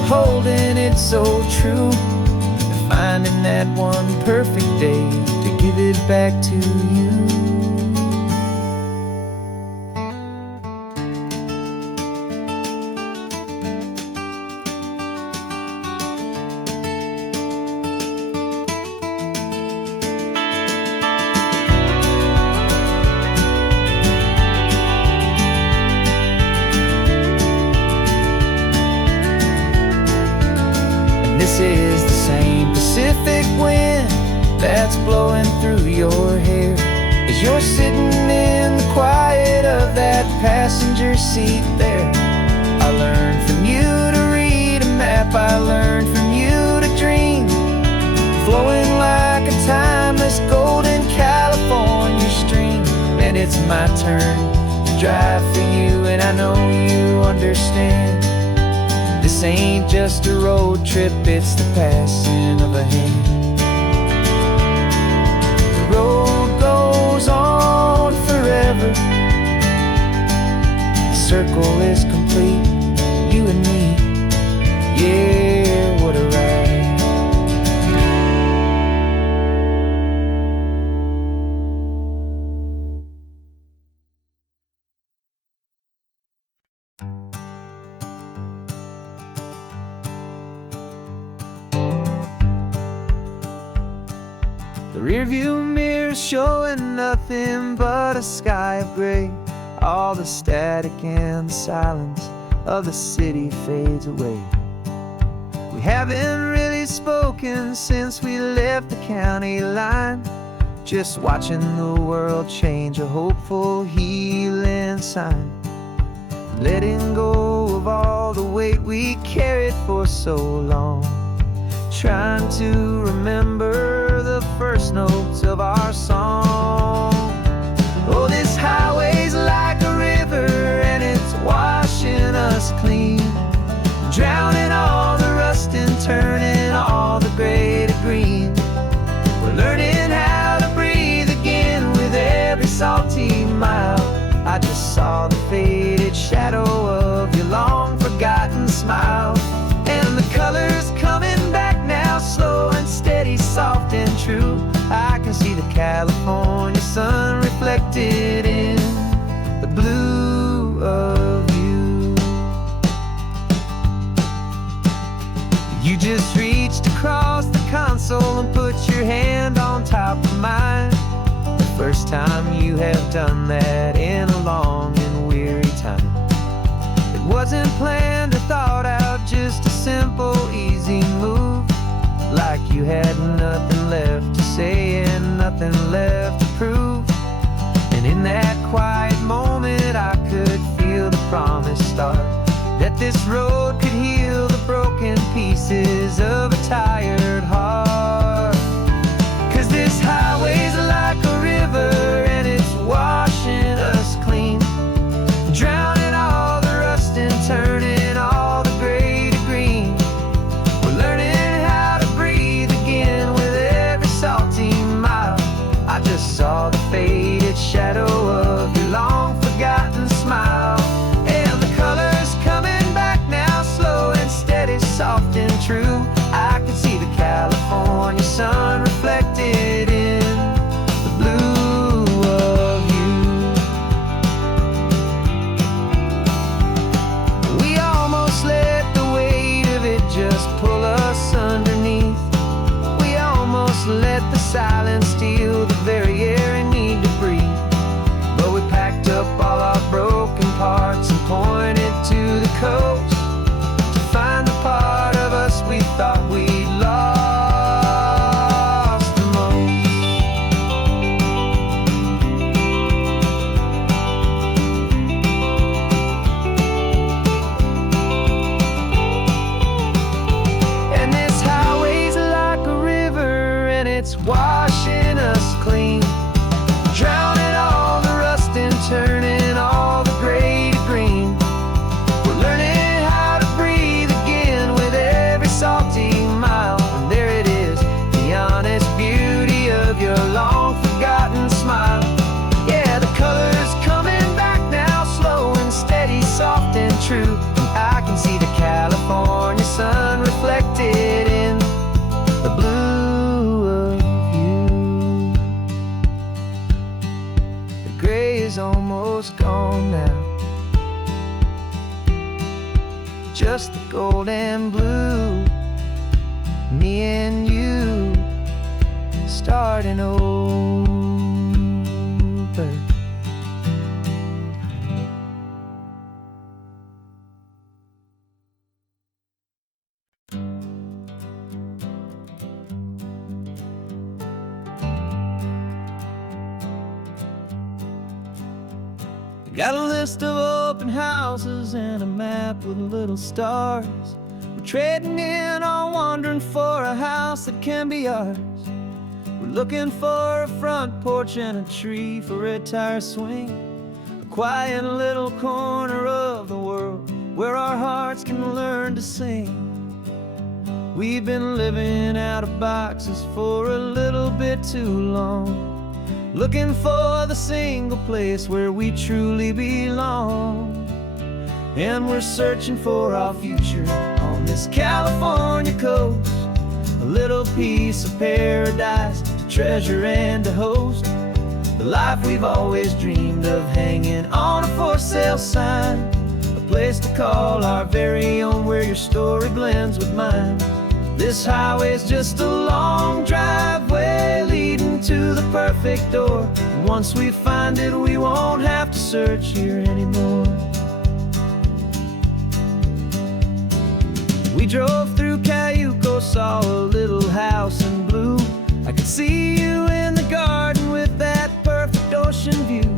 holding it so true, and finding that one perfect day to give it back to you. This is the same Pacific wind that's blowing through your hair as you're sitting in the quiet of that passenger seat there. I learned from you to read a map, I learned from you to dream, flowing like a timeless golden California stream. And it's my turn to drive for you, and I know you understand. This ain't just a road trip, it's the passing of a hand. The road goes on forever, the circle is complete, you and me, yeah, what a ride. The The rearview mirror showing nothing but a sky of gray. All the static and the silence of the city fades away. We haven't really spoken since we left the county line, just watching the world change, a hopeful healing sign. Letting go of all the weight we carried for so long, trying to remember the first notes of our song. Oh, this highway's like a river and it's washing us clean, drowning all the rust and turning all the gray to green. We're learning how to breathe again with every salty mile. I just saw the faded shadow of your long forgotten smile, and the colors coming back now, slow and steady, soft and true. I can see the California sun reflected in the blue of you. You just reached across the console and put your hand on top of mine. The first time you have done that in a long and weary time. It wasn't planned or thought out, just a simple, easy move. Like you had nothing left to say and nothing left to prove. And in that quiet moment I could feel the promise start, that this road could heal the broken pieces of a tired heart. 'Cause this highway's like a river and it's washing us clean, drowning all the rust and turning all the gray to green. We're learning how to breathe again with every salty mile. I just saw the faded shadow of your long forgotten smile, and the colors coming back now, slow and steady, soft and true. I can see the California sun reflected in the blue of you. We almost let the weight of it just pull us underneath. We almost let the silence steal the very air we need to breathe. But we packed up all our broken parts and pointed to the coast to find the part of us we thought we'd lost the most. And this highway's like a river and it's washing us clean, drowning all the rust and turning all the gray to green. We're learning how to breathe again with every salty mile. And there it is, the honest beauty of your long forgotten smile. Yeah, the colors coming back now, slow and steady, soft and true. I can see the California sun reflected in the blue of you. The gray is almost gone now, just the gold and blue. Me and you starting over. Got a list of open houses and a map with little stars. We're trading in or wandering for a house that can be ours. We're looking for a front porch and a tree for a tire swing, a quiet little corner of the world where our hearts can learn to sing. We've been living out of boxes for a little bit too long, looking for the single place where we truly belong. And we're searching for our future on this California coast, a little piece of paradise to treasure and to host, the life we've always dreamed of hanging on a for sale sign, a place to call our very own where your story blends with mine. This highway's just a long driveway leading to the perfect door. And once we find it, we won't have to search here anymore. We drove through Cayuco, saw a little house in blue. I could see you in the garden with that perfect ocean view.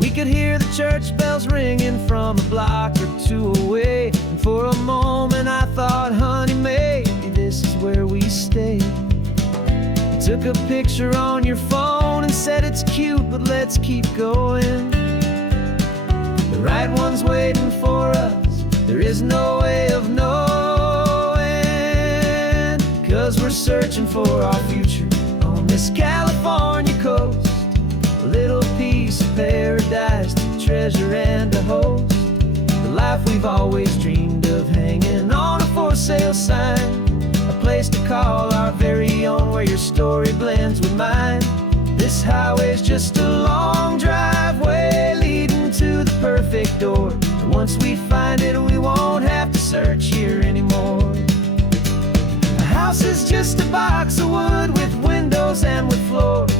We could hear the church bells ringing from a block or two away. And for a moment I thought, honey, maybe this is where we stay. You took a picture on your phone and said it's cute, but let's keep going. The right one's waiting for us, there is no way of knowing. 'Cause we're searching for our future on this California coast. A little piece of paradise to treasure and to host. The life we've always dreamed of, hanging on a for sale sign. A place to call our very own, where your story blends with mine. This highway's just a long driveway leading to the perfect door. And once we find it, we won't have to search here anymore. A house is just a box of wood with windows and with floors.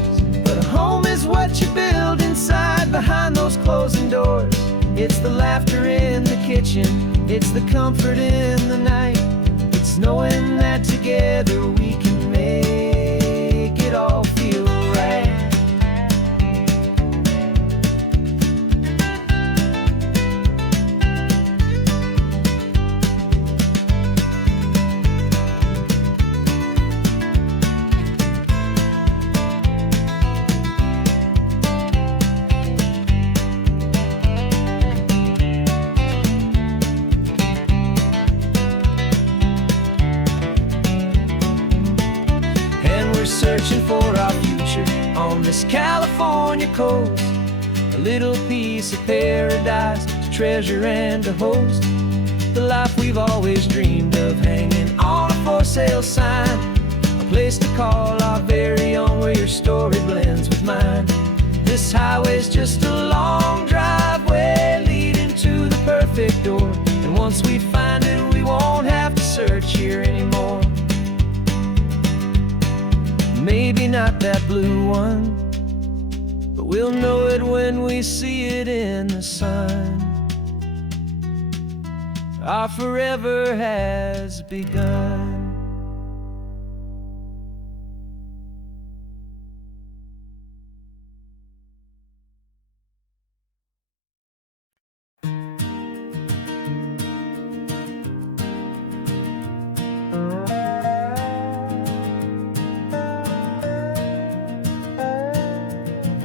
But a home is what you build inside behind those closing doors. It's the laughter in the kitchen, it's the comfort in the night. It's knowing that together we can make it all feel right. Searching for our future on this California coast. A little piece of paradise to treasure and to host. The life we've always dreamed of, hanging on a for sale sign. A place to call our very own, where your story blends with mine. This highway's just a long driveway leading to the perfect door. And once we find it, we won't have to search here anymore. Maybe not that blue one, but we'll know it when we see it in the sun. Our forever has begun.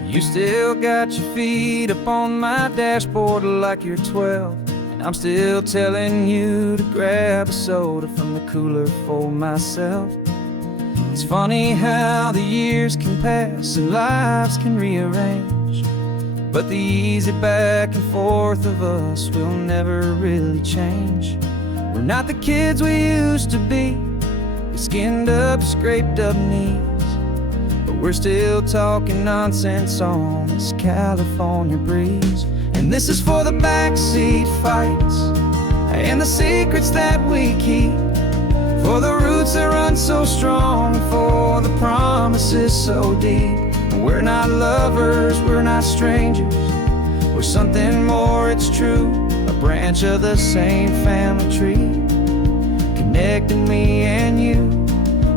You still got your feet up on my dashboard like you're 12, and I'm still telling you to grab a soda from the cooler for myself. It's funny how the years can pass and lives can rearrange, but the easy back and forth of us will never really change. We're not the kids we used to be, with skinned up, scraped up knees. We're still talking nonsense on this California breeze. And this is for the backseat fights and the secrets that we keep, for the roots that run so strong, for the promises so deep. We're not lovers, we're not strangers, we're something more, it's true. A branch of the same family tree, connecting me and you.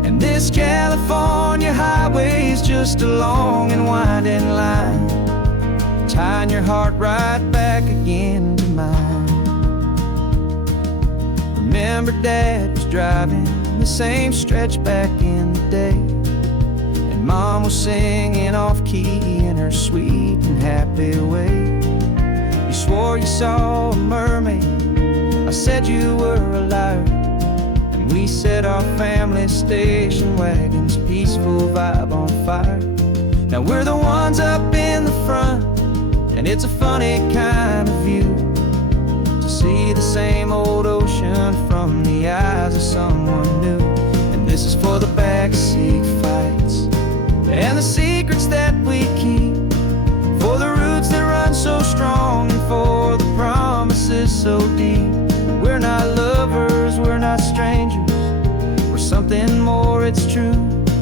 And this California highway is just a long and winding line, tying your heart right back again to mine. Remember Dad was driving the same stretch back in the day, and Mom was singing off-key in her sweet and happy way. You swore you saw a mermaid, I said you were a liar. We set our family station wagon's peaceful vibe on fire. Now we're the ones up in the front, and it's a funny kind of view to see the same old ocean from the eyes of someone new. And this is for the backseat fights and the secrets that we keep, for the roots that run so strong and for the promises so deep. We're not lovers, we're not strangers, we're something more it's true,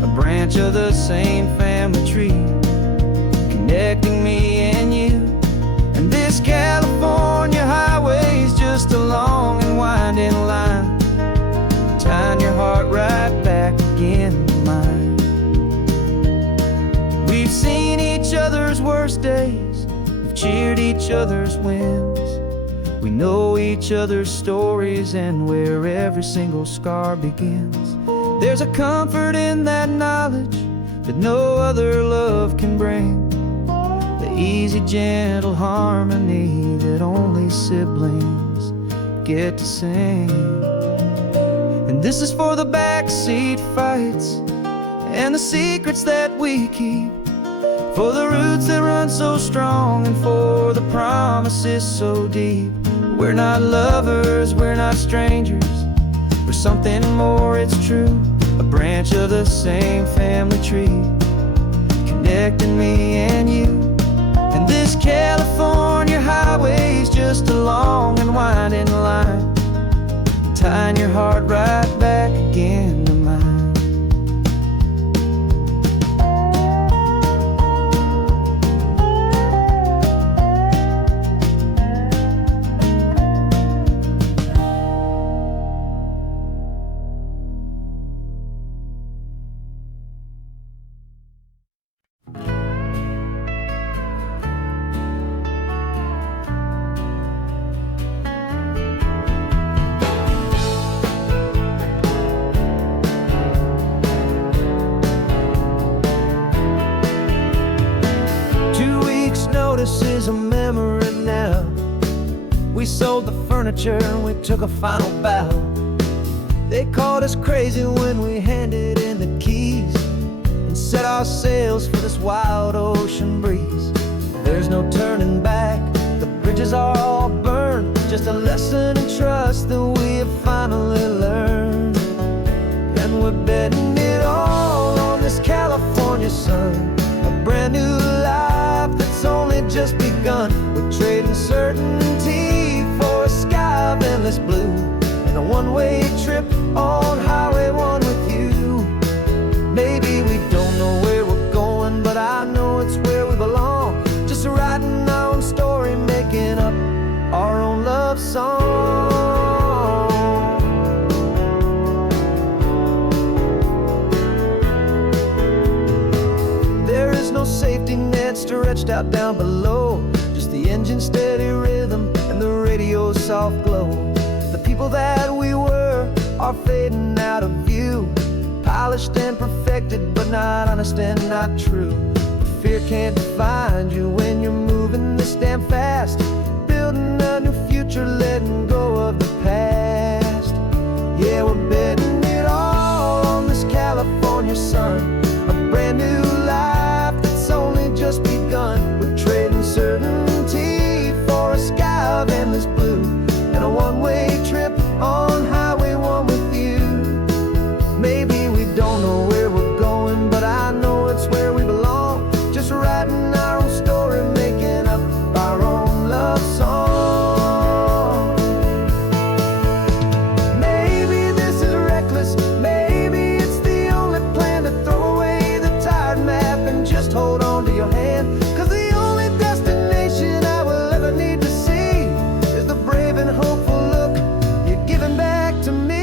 a branch of the same family tree, connecting me and you. And this California highway's just a long and winding line, tying your heart right back again to mine. We've seen each other's worst days, we've cheered each other's wins. We know each other's stories and where every single scar begins. There's a comfort in that knowledge that no other love can bring, the easy, gentle harmony that only siblings get to sing. And this is for the backseat fights and the secrets that we keep, for the roots that run so strong and for the promises so deep. We're not lovers, we're not strangers, we're something more, it's true, a branch of the same family tree, connecting me and you. And this California highway's just a long and winding line, tying your heart right back again to mine. 2 weeks' notice is a memory now. We sold the furniture and we took a final bow. They called us crazy when we handed in the keys and set our sails for this wild ocean breeze. There's no turning back, the bridges are all burned, just a lesson in trust that we have finally learned. And we're betting it all on this California sun, a brand new life that's only just begun. We're trading certainty for a sky of endless blue, and a one-way trip on Highway 1 with you. Maybe we don't know where we're going, but I know it's where we belong. Just writing our own story, making up our own love song. There is no safety net stretched out down below, just the engine's steady rhythm and the radio's soft glow. The people that we were are fading out of view, polished and perfected, but not honest and not true. Fear can't define you when you're moving this damn fast, building a new future, letting go of the past. Yeah, we're betting it all on this California sun, a brand new life that's only just begun. We're trading certainty for a sky of endless blue, and a one-way trip on Highway 1 with you. Maybe we don't know where we're going, but I know it's where we belong. Just writing our own story, making up our own love song. Maybe this is reckless, maybe it's the only plan to throw away the tired map and just hold on to your hand. 'Cause the only destination I will ever need to see is the brave and hopeful look you're giving back to me.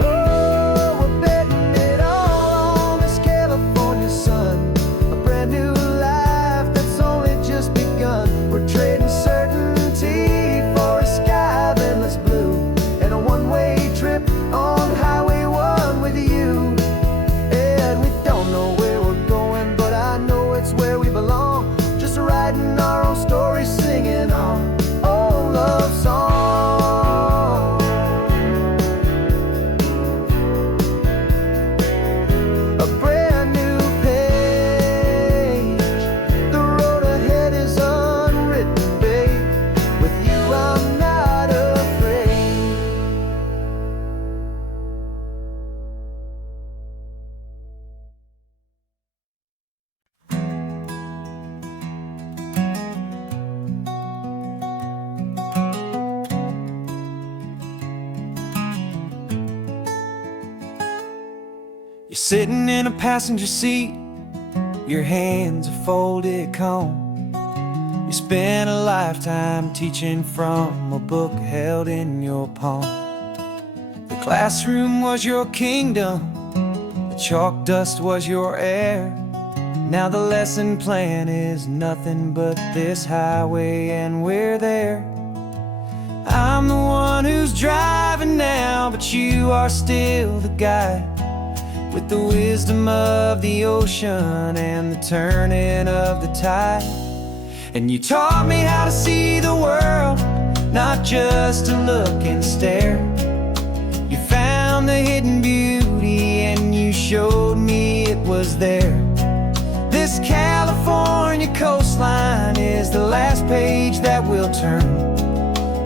Oh, we're betting it all on this California sun, a brand new life that's only just begun. We're trading certainty for a sky of endless blue, and a one-way trip on Highway 1 with you. And we don't know where we're going, but I know it's where we belong. Just writing our own story, singing our own love song. A brand new page, the road ahead is unwritten, babe. With you I'm not afraid. sitting in a passenger seat, your hands are folded calm. You spent a lifetime teaching from a book held in your palm. The classroom was your kingdom, the chalk dust was your air. Now the lesson plan is nothing but this highway and we're there. I'm the one who's driving now, but you are still the guide, with the wisdom of the ocean and the turning of the tide. And you taught me how to see the world, not just to look and stare. You found the hidden beauty and you showed me it was there. This California coastline is the last page that we'll turn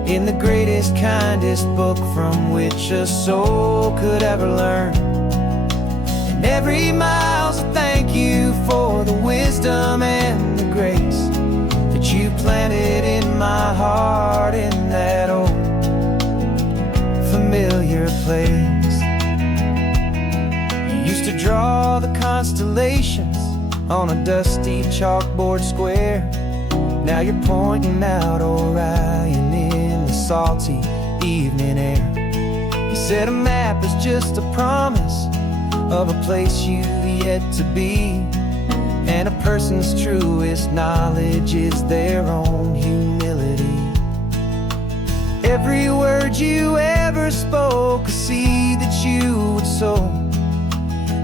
in the greatest, kindest book from which a soul could ever learn. And every mile's a thank you for the wisdom and the grace that you planted in my heart in that old familiar place. You used to draw the constellations on a dusty chalkboard square. Now you're pointing out Orion in the salty evening air. You said a map is just a promise of a place you've yet to be, and a person's truest knowledge is their own humility. Every word you ever spoke, a seed that you would sow,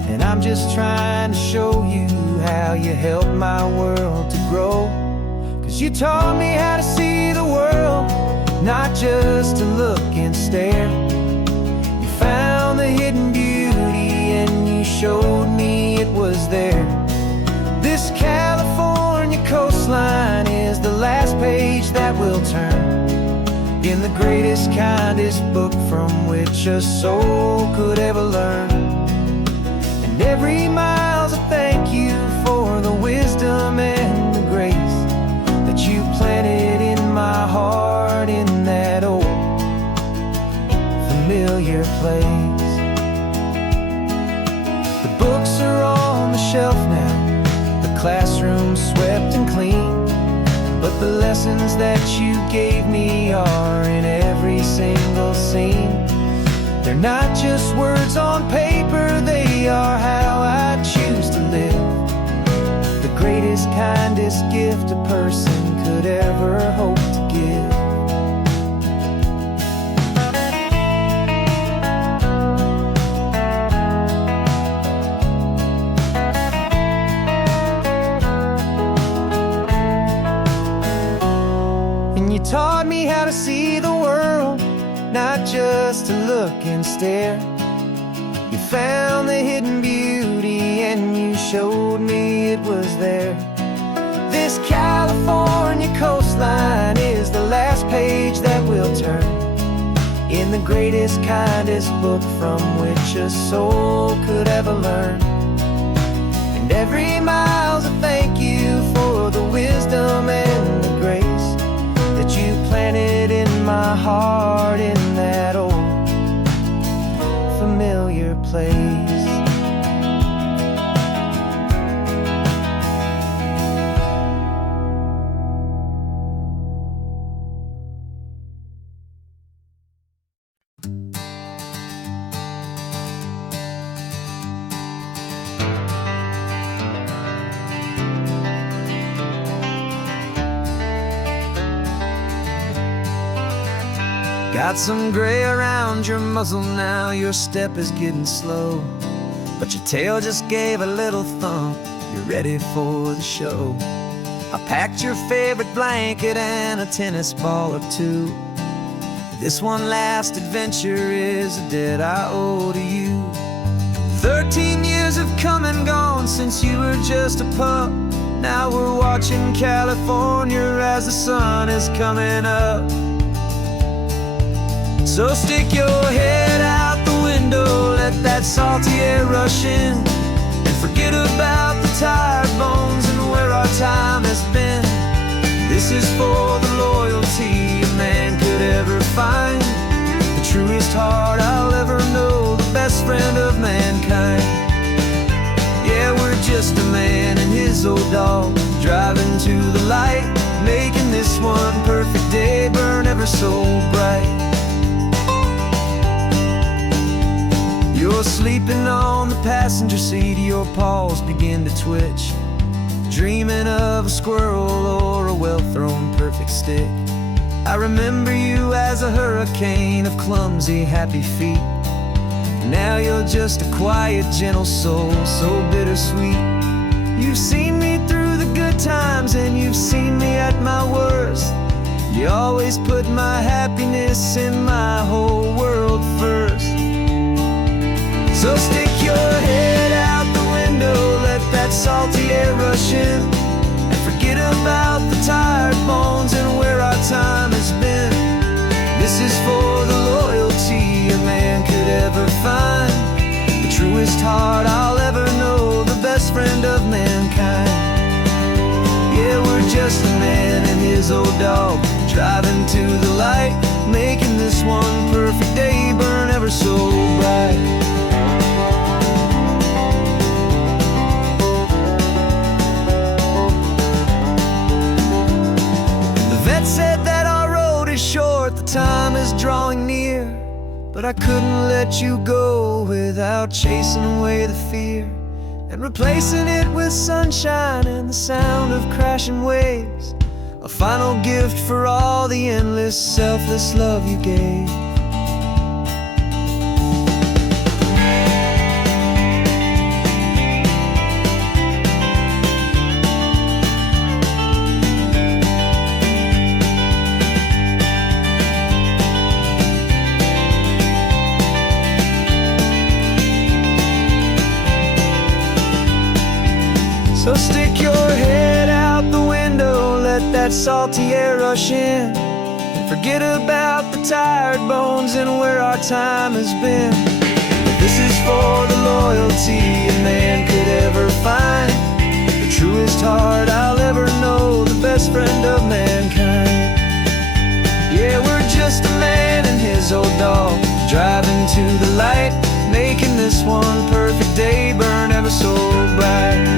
and I'm just trying to show you how you helped my world to grow. 'Cause you taught me how to see the world, not just to look and stare. You found the hidden beauty and you showed me it was there. This California coastline is the last page that we'll turn in the greatest, kindest book from which a soul could ever learn. And every mile's a thank you for the wisdom and the grace that you planted in my heart in that old familiar place. The books are on the shelf now, the classroom swept and clean, but the lessons that you gave me are in every single scene. They're not just words on paper, they are how I choose to live. The greatest, kindest gift a person could ever hope to give. And you taught me how to see the world, not just to look and stare. You found the hidden beauty and you showed me it was there. This California coastline is the last page that we'll turn in the greatest, kindest book from which a soul could ever learn. And every mile's a thank you for the wisdom and the grace that you planted in my heart in that old familiar place. Got some gray around your muzzle now, your step is getting slow, but your tail just gave a little thump, you're ready for the show. I packed your favorite blanket and a tennis ball or two. This one last adventure is a debt I owe to you. 13 years have come and gone since you were just a pup. Now we're watching California as the sun is coming up. So stick your head out the window, let that salty air rush in, and forget about the tired bones and where our time has been. This is for the loyalty a man could ever find, the truest heart I'll ever know, the best friend of mankind. a man and his old dog, driving to the light, making this one perfect day burn ever so bright. You're sleeping on the passenger seat, your paws begin to twitch, dreaming of a squirrel or a well-thrown perfect stick. I remember you as a hurricane of clumsy, happy feet. Now you're just a quiet, gentle soul, so bittersweet. You've seen me through the good times and you've seen me at my worst. You always put my happiness in my whole world first. So stick your head out the window, let that salty air rush in, and forget about the tired bones and where our time has been. This is for the loyalty a man could ever find, the truest heart I'll ever know, the best friend of mankind. Yeah, we're just a man and his old dog, driving to the light, making this one perfect day burn ever so bright. Said that our road is short, the time is drawing near, but I couldn't let you go without chasing away the fear and replacing it with sunshine and the sound of crashing waves, a final gift for all the endless, selfless love you gave. So stick your head out the window, let that salty air rush in, and forget about the tired bones and where our time has been. This is for the loyalty a man could ever find, the truest heart I'll ever know, the best friend of mankind. Yeah, we're just a man and his old dog, driving to the light, making this one perfect day burn ever so bright.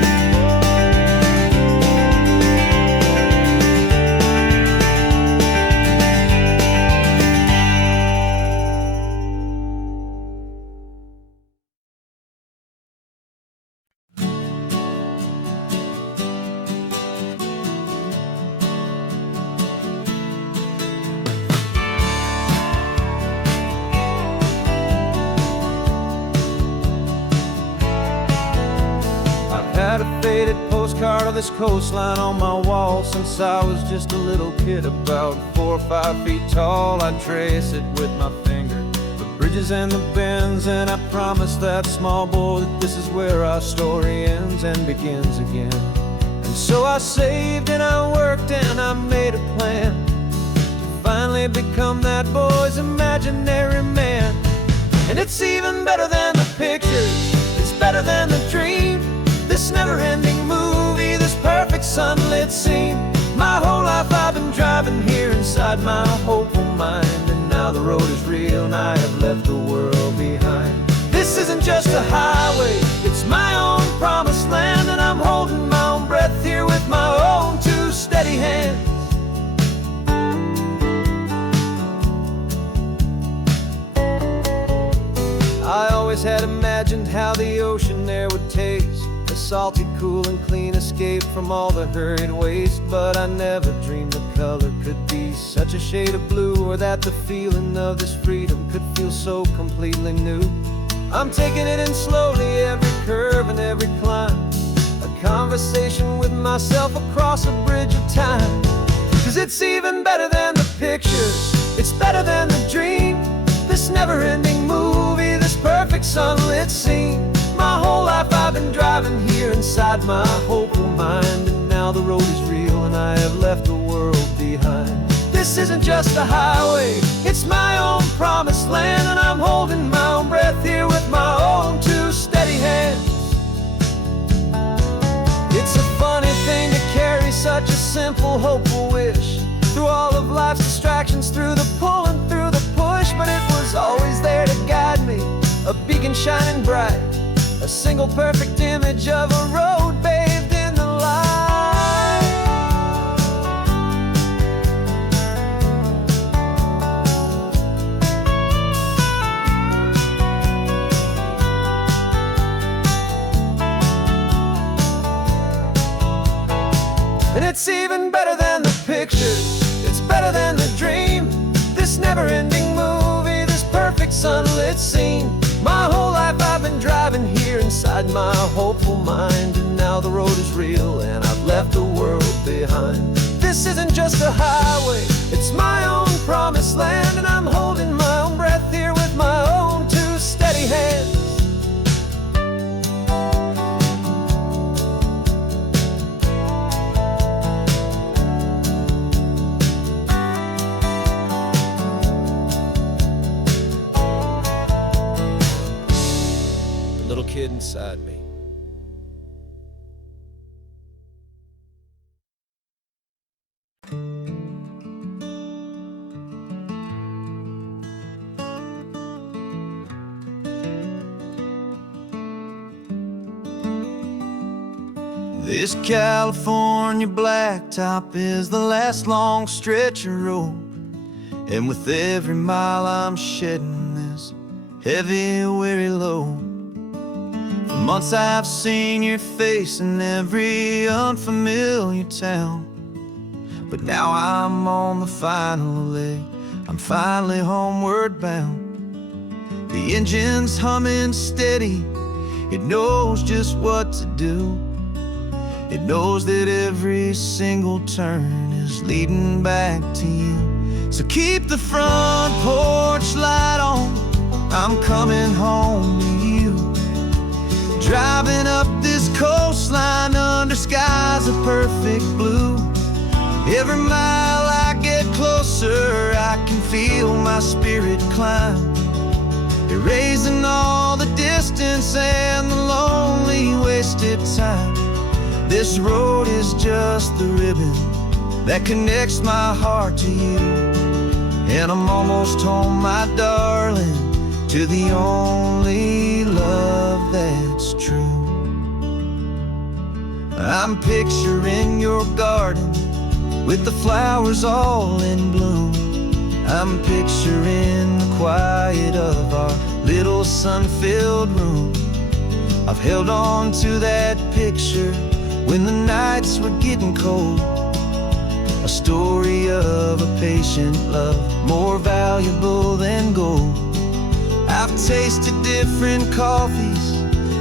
Had a faded postcard of this coastline on my wall since I was just a little kid, about 4 or 5 feet tall. I trace it with my finger, the bridges and the bends, and I promised that small boy that this is where our story ends and begins again. And so I saved and I worked and I made a plan to finally become that boy's imaginary man. And it's even better than the pictures, it's better than the dream, this never-ending movie, this perfect sunlit scene. My whole life I've been driving here inside my hopeful mind, and now the road is real and I have left the world behind. This isn't just a highway, it's my own promised land, and I'm holding my own breath here with my own 2 steady hands. I always had imagined how the ocean air would taste, a salty, cool and clean escape from all the hurried waste. But I never dreamed the color could be such a shade of blue, or that the feeling of this freedom could feel so completely new. I'm taking it in slowly, every curve and every climb, a conversation with myself across a bridge of time. 'Cause it's even better than the pictures, it's better than the dream, this never-ending movie, this perfect sunlit scene. My whole life I've been driving here inside my hopeful mind, and now the road is real and I have left the world behind. This isn't just a highway, it's my own promised land, and I'm holding my own breath here with my own 2 steady hands. It's a funny thing to carry such a simple, hopeful wish through all of life's distractions, through the pull and through the push, but it was always there to guide me, a beacon shining bright, a single perfect image of a road bathed in the light. And it's even better than the pictures, it's better than the dream. This never-ending movie, this perfect sunlit scene. My whole life I've been driving here inside my hopeful mind, and now the road is real and I've left the world behind. This isn't just a highway, it's my own promised land, and I'm holding my own breath here with my own two steady hands. Little kid inside me. This California blacktop is the last long stretch of road, and with every mile I'm shedding this heavy, weary load. For months I've seen your face in every unfamiliar town, but now I'm on the final leg, I'm finally homeward bound. The engine's humming steady, it knows just what to do. It knows that every single turn is leading back to you. So keep the front porch light on, I'm coming home to you. Driving up this coastline under skies of perfect blue. Every mile I get closer, I can feel my spirit climb, erasing all the distance and the lonely wasted time. This road is just the ribbon that connects my heart to you, and I'm almost home, my darling, to the only love that's true. I'm picturing your garden with the flowers all in bloom. I'm picturing the quiet of our little sun-filled room. I've held on to that picture when the nights were getting cold, a story of a patient love, more valuable than gold. I've tasted different coffees,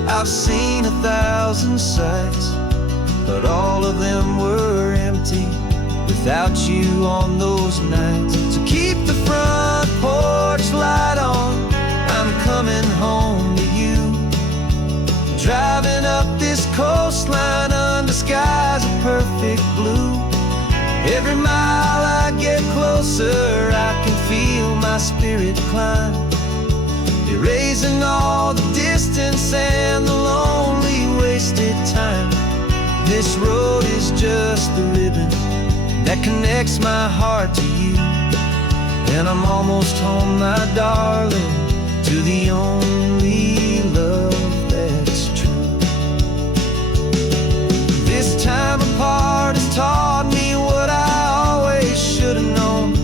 I've seen 1,000 sights, but all of them were empty without you on those nights. So keep the front porch light on, I'm coming home to you. Driving up this coastline under skies of perfect blue. Every mile I get closer, I can feel my spirit climb, erasing all the distance and the lonely wasted time. This road is just the ribbon that connects my heart to you, and I'm almost home, my darling, to the only love that's true. This time apart has taught me what I always should have known,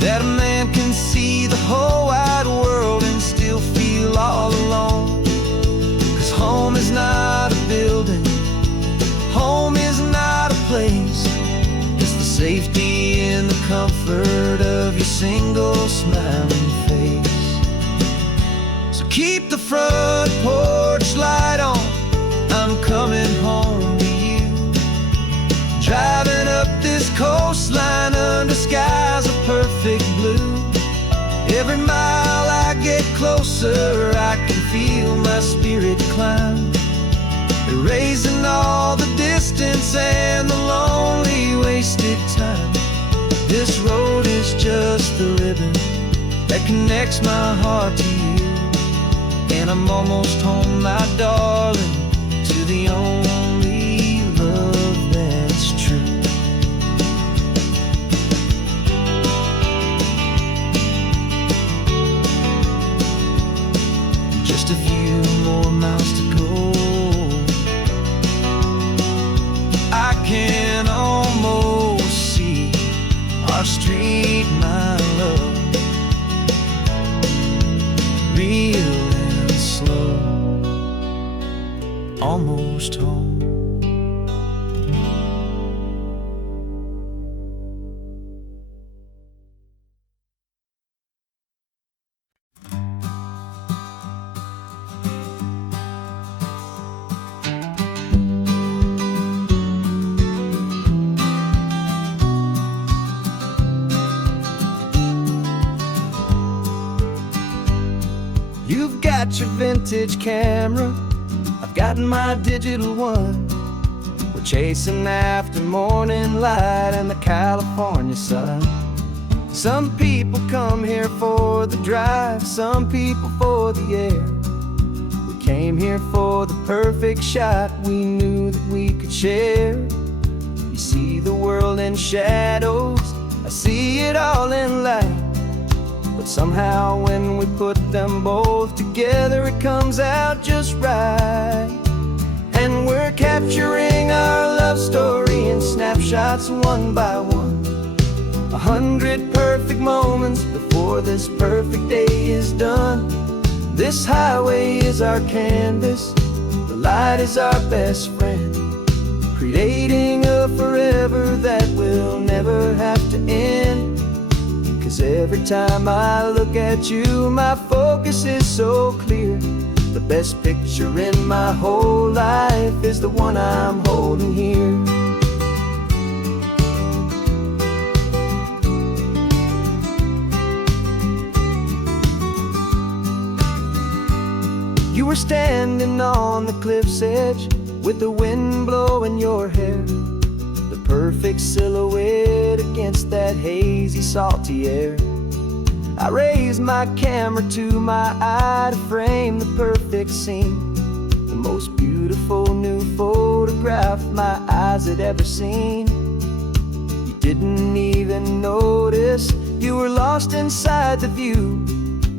that a man can see the whole wide world and still feel all alone. 'Cause home is not a building, home is not a place, it's the safety and the comfort of your single smiling face. So keep the front porch light on, I'm coming home to you. Driving up this coastline under skies of perfect blue. Every mile I get closer, I can feel my spirit climb, erasing all the distance and the lonely wasted time. This road is just the ribbon that connects my heart to you, and I'm almost home, my darling, to the only love that's true. Just a few more miles to go, your vintage camera, I've gotten my digital one. We're chasing after morning light and the California sun. Some people come here for the drive, some people for the air. We came here for the perfect shot we knew that we could share. You see the world in shadows, I see it all in light. But somehow when we put them both together, it comes out just right. And we're capturing our love story in snapshots one by one. 100 perfect moments before this perfect day is done. This highway is our canvas, the light is our best friend, creating a forever that will never have to end. 'Cause every time I look at you, my focus is so clear. The best picture in my whole life is the one I'm holding here. You were standing on the cliff's edge with the wind blowing your hair, the perfect silhouette against that hazy, salty air. I raised my camera to my eye to frame the perfect scene, the most beautiful new photograph my eyes had ever seen. You didn't even notice you were lost inside the view,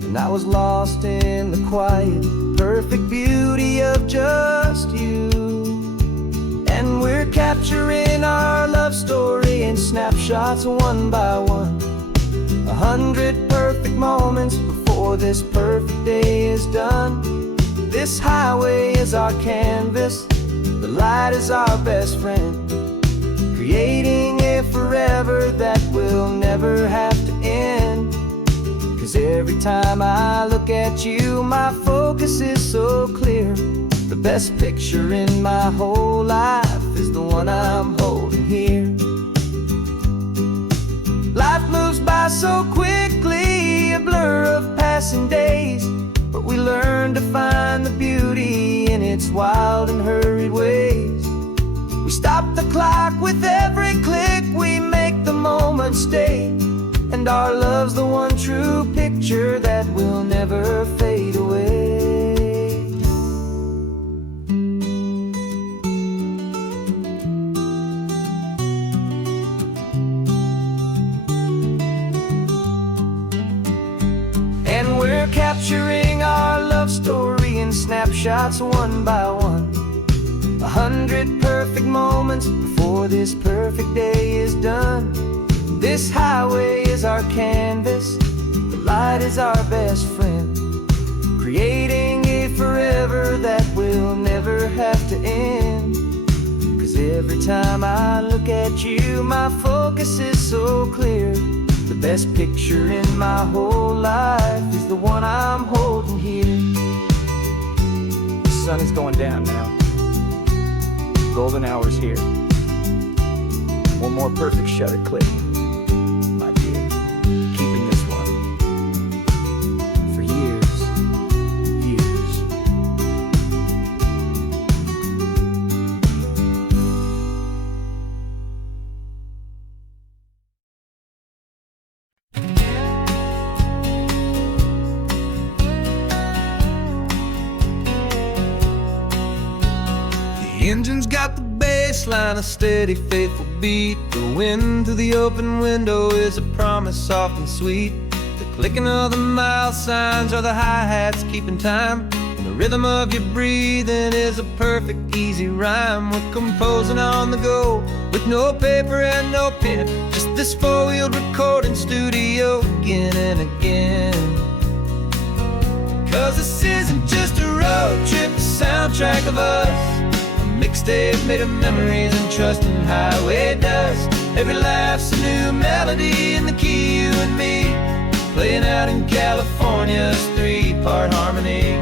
and I was lost in the quiet, perfect beauty of just you. And we're capturing our love story in snapshots one by one. 100 perfect moments before this perfect day is done. This highway is our canvas, the light is our best friend, creating a forever that will never have to end. 'Cause every time I look at you, my focus is so clear. The best picture in my whole life is the one I'm holding here. Life moves by so quickly, a blur of passing days, but we learn to find the beauty in its wild and hurried ways. We stop the clock with every click, we make the moment stay, and our love's the one true picture that will never fade away. And we're capturing our love story in snapshots one by one. 100 perfect moments before this perfect day is done. This highway is our canvas, the light is our best friend, creating a forever that will never have to end. 'Cause every time I look at you, my focus is so clear. The best picture in my whole life is the one I'm holding here. The sun is going down now. Golden hour's here. One more perfect shutter click, my dear. Keeping this one for years, years. The engine's got the baseline, a steady, faithful beat. The wind through the open window is a promise soft and sweet. The clicking of the mile signs are the hi-hats keeping time, and the rhythm of your breathing is a perfect, easy rhyme. We're composing on the go with no paper and no pen, just this four-wheeled recording studio again and again. 'Cause this isn't just a road trip, a soundtrack of us, mixtape made of memories and trust in highway dust. Every laugh's a new melody in the key, you and me, playing out in California's three-part harmony.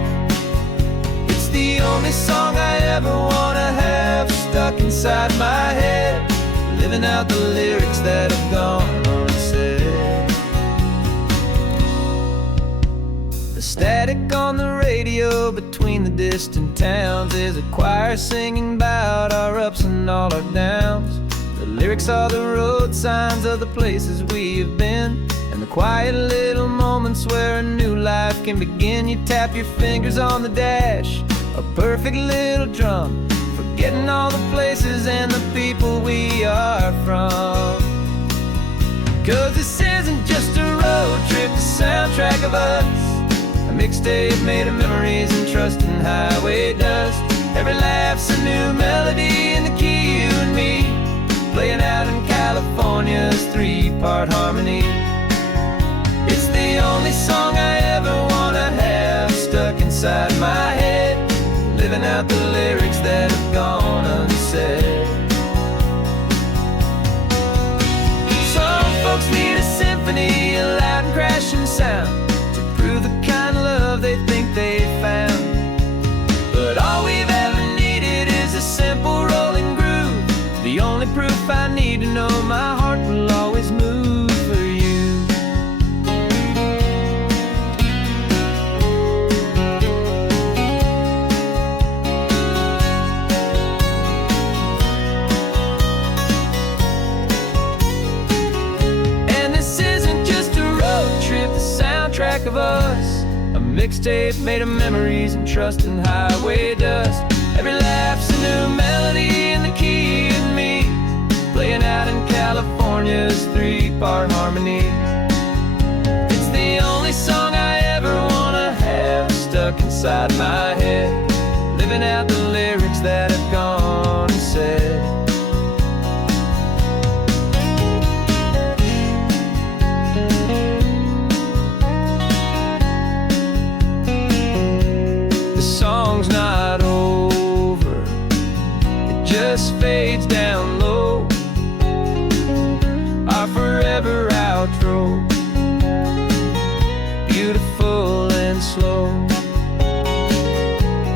It's the only song I ever wanna have stuck inside my head, living out the lyrics that have gone unsaid. The Static on the radio between the distant towns. There's a choir singing about our ups and all our downs. The lyrics are the road signs of the places we have been, and the quiet little moments where a new life can begin. You tap your fingers on the dash, a perfect little drum, forgetting all the places and the people we are from. 'Cause this isn't just a road trip, the soundtrack of us, a mixtape made of memories and trust in highway dust. Every laugh's a new melody in the key, you and me, playing out in California's three-part harmony. It's the only song I ever wanna have stuck inside my head, living out the lyrics that have gone unsaid. Some folks need a symphony, a loud and crashing sound, to prove the kind of love they think they found. But all we've ever needed is a simple rolling groove, the only proof I need to know my heart will always move for you. And this isn't just a road trip, the soundtrack of us, a mixtape made of memories and trust in highway dust. Every laugh's a new melody in the key and me, playing out in California's three-part harmony. It's the only song I ever wanna have stuck inside my head, living out the lyrics that have gone unsaid. The song's not over, it just fades down low, our forever outro, beautiful and slow.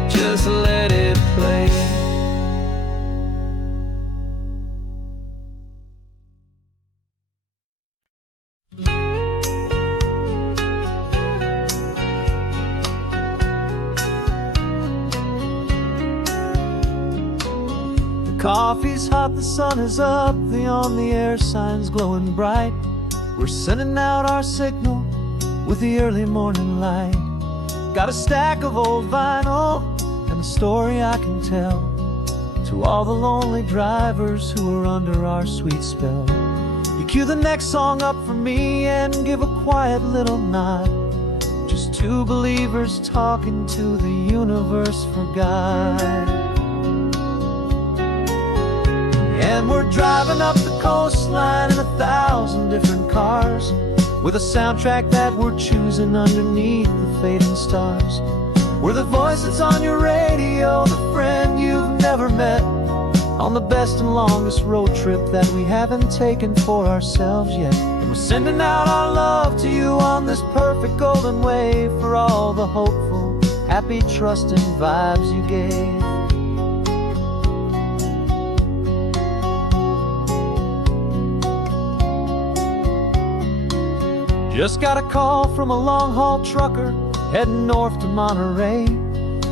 Just let it play. Coffee's hot, the sun is up, the on-the-air sign's glowing bright. We're sending out our signal with the early morning light. Got a stack of old vinyl and a story I can tell to all the lonely drivers who are under our sweet spell. You cue the next song up for me and give a quiet little nod. Just two believers talking to the universe for God. And we're driving up the coastline in 1,000 different cars, with a soundtrack that we're choosing underneath the fading stars. We're the voice that's on your radio, the friend you've never met, on the best and longest road trip that we haven't taken for ourselves yet. And we're sending out our love to you on this perfect golden wave, for all the hopeful, happy, trusting vibes you gave. Just got a call from a long-haul trucker heading north to Monterey.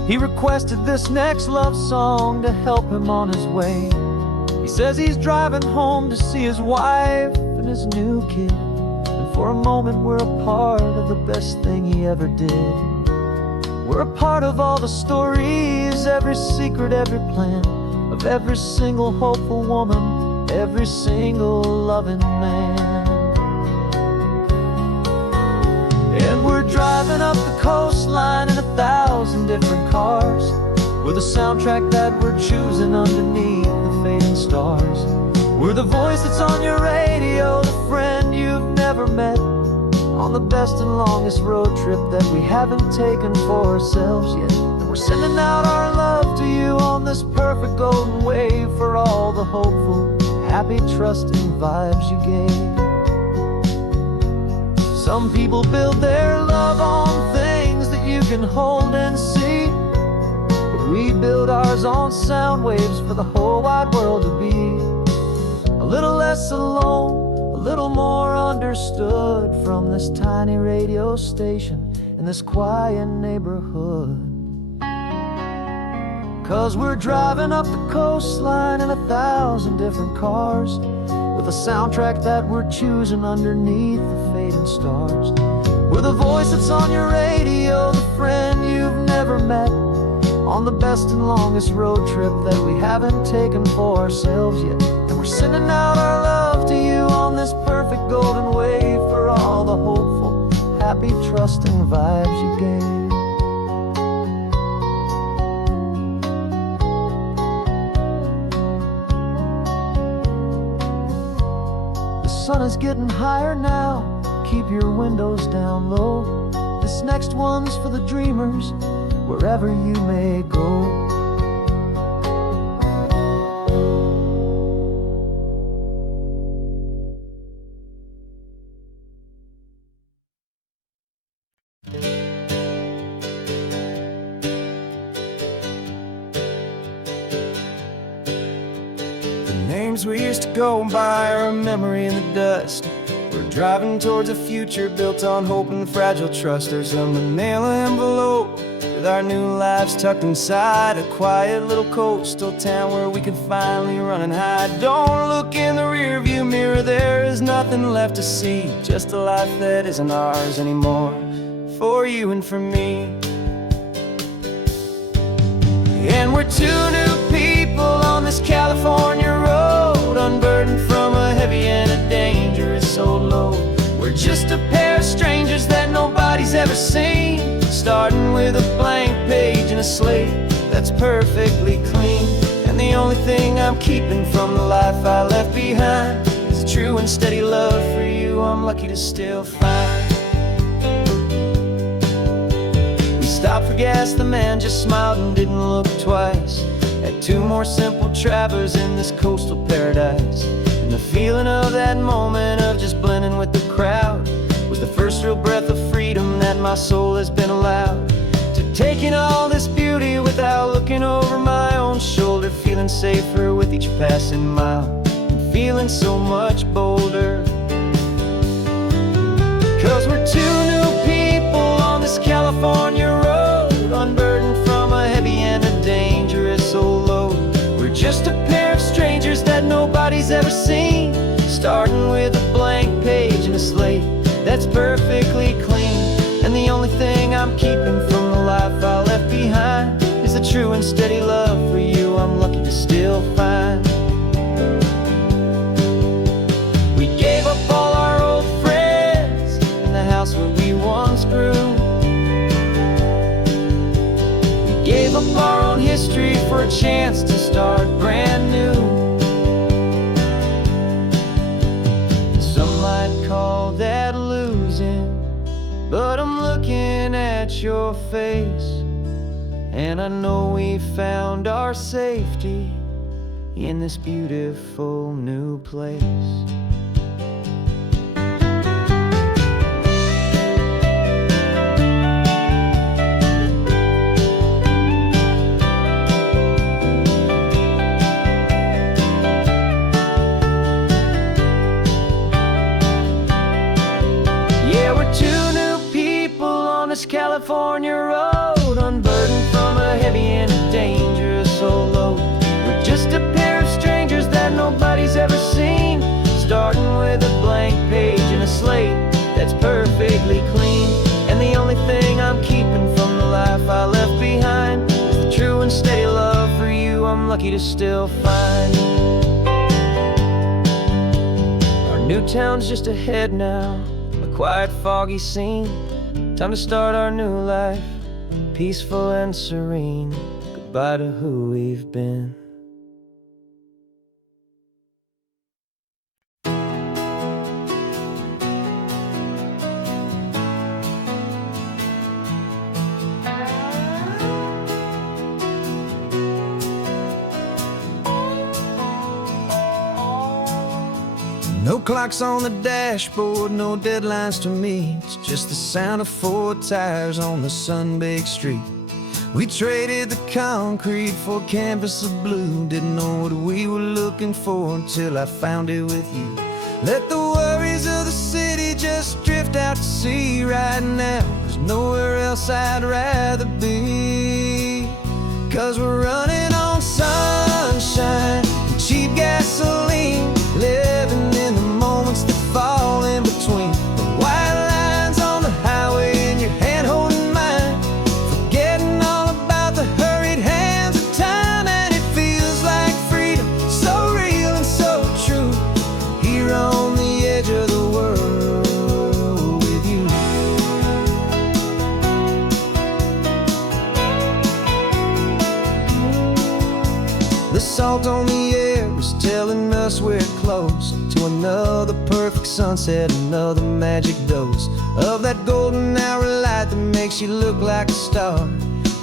He requested this next love song to help him on his way. He says he's driving home to see his wife and his new kid, and for a moment we're a part of the best thing he ever did. We're a part of all the stories, every secret, every plan, of every single hopeful woman, every single loving man. And we're driving up the coastline in 1,000 different cars, with a soundtrack that we're choosing underneath the fading stars. We're the voice that's on your radio, the friend you've never met, on the best and longest road trip that we haven't taken for ourselves yet. And we're sending out our love to you on this perfect golden wave, for all the hopeful, happy, trusting vibes you gave. Some people build their love on things that you can hold and see, but we build ours on sound waves for the whole wide world to be a little less alone, a little more understood from this tiny radio station. in this quiet neighborhood. 'Cause we're driving up the coastline in 1,000 different cars, with a soundtrack that we're choosing underneath the fading stars. We're the voice that's on your radio, the friend you've never met, on the best and longest road trip that we haven't taken for ourselves yet. And we're sending out our love to you on this perfect golden wave, for all the hopeful, happy, trusting vibes you gave. The sun is getting higher now, keep your windows down low. This next one's for the dreamers, wherever you may go. The names we used to go by are a memory in the dust. We're driving towards a future built on hope and fragile trust. There's a manila envelope with our new lives tucked inside, a quiet little coastal town where we can finally run and hide. Don't look in the rearview mirror, there is nothing left to see, just a life that isn't ours anymore, for you and for me. And we're two new people on this California road, unburdened from a heavy and a dangerous old load. We're just a pair of strangers that nobody's ever seen, starting with a blank page and a slate that's perfectly clean. And the only thing I'm keeping from the life I left behind is a true and steady love for you I'm lucky to still find. We stopped for gas, the man just smiled and didn't look twice. Had two more simple travelers in this coastal paradise. And the feeling of that moment of just blending with the crowd was the first real breath of freedom that my soul has been allowed to take in all this beauty without looking over my own shoulder, feeling safer with each passing mile and feeling so much bolder. 'Cause we're two new people on this California road, unburdened from a heavy and a dangerous old load. We're just a pair of strangers that nobody's ever seen, starting with a blank page and a slate that's perfectly clean. And the only thing I'm keeping from the life I left behind is a true and steady love for you I'm lucky to still find. We gave up all our old friends in the house where we once grew. We gave up our own history for a chance to start brand new. Some might call that losing, but I'm looking at your face, and I know we found our safety in this beautiful new place. Yeah, we're two new people on this California road, unburdened from a heavy and a dangerous old load. We're just a pair of strangers that nobody's ever seen, starting with a blank page and a slate that's perfectly clean. And the only thing I'm keeping from the life I left behind is the true and steady love for you I'm lucky to still find. Our new town's just ahead now, a quiet, foggy scene. Time to start our new life, peaceful and serene. Goodbye to who we've been. No clocks on the dashboard, no deadlines to meet. It's just the sound of 4 tires on the sun-baked street. We traded the concrete for a canvas of blue. Didn't know what we were looking for until I found it with you. Let the worries of the city just drift drifted out to sea right now. There's nowhere else I'd rather be. 'Cause we're running on sunshine and cheap gasoline, living in the moments that fall in between the white lines on the highway and your hand holding mine, forgetting all about the hurried hands of time. And it feels like freedom, so real and so true, here on the edge of the world with you. The salt on the air is telling us we're close to another perfect sunset, another magic dose of that golden hour light that makes you look like a star,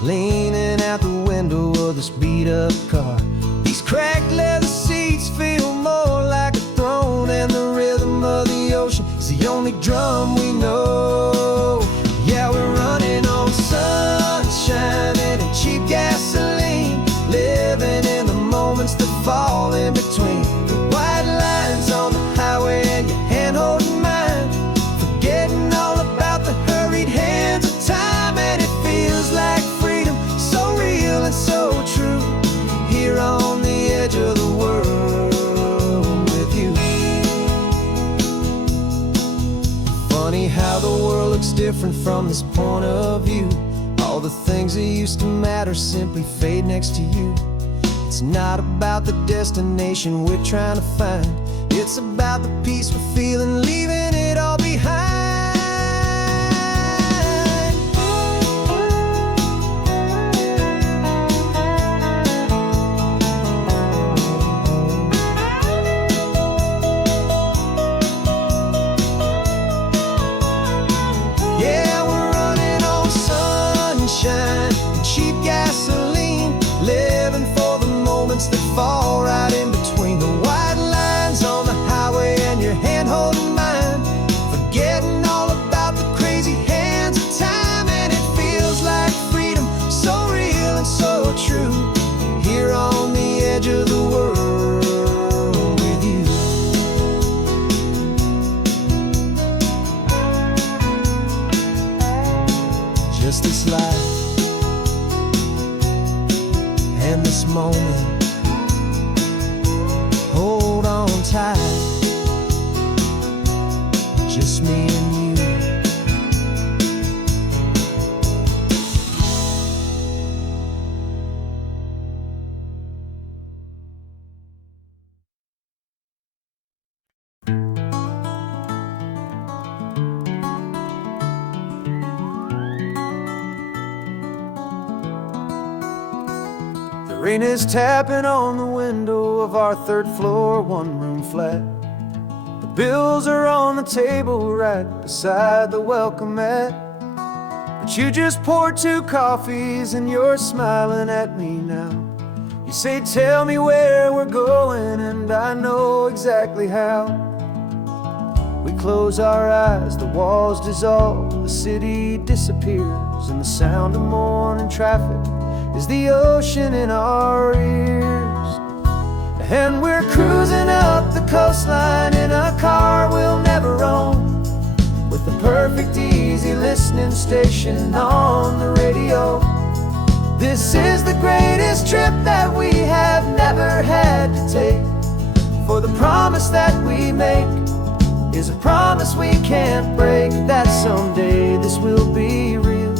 leaning out the window of this beat-up car. These cracked leather seats feel more like a throne, and the rhythm of the ocean is the only drum we know. Yeah, we're running on sunshine and a cheap gasoline, living in the moments that fall in between the white lines on the highway and your hand holding mine, forgetting all about the hurried hands of time. And it feels like freedom, so real and so true, here on the edge of the world with you. Funny how the world looks different from this point of view. All the things that used to matter simply fade next to you. It's not about the destination we're trying to find, it's about the peace we're feeling, leaving it all behind. Yeah, we're running on sunshine and cheap gasoline, living for the moments that fall right in between the white lines on the highway and your hand holding mine, forgetting all about the crazy hands of time. And it feels like freedom, so real and so true, here on the edge of the world with you. Just this life and this moment, hold on tight, just me and you. The rain is tapping on the window of our third floor, one-room flat. The bills are on the table right beside the welcome mat. But you just poured 2 coffees and you're smiling at me now. You say, tell me where we're going, and I know exactly how. We close our eyes, the walls dissolve, the city disappears, and the sound of morning traffic is the ocean in our ears. And we're cruising up the coastline in a car we'll never own, with the perfect easy listening station on the radio. This is the greatest trip that we have never had to take, for the promise that we make is a promise we can't break, that someday this will be real,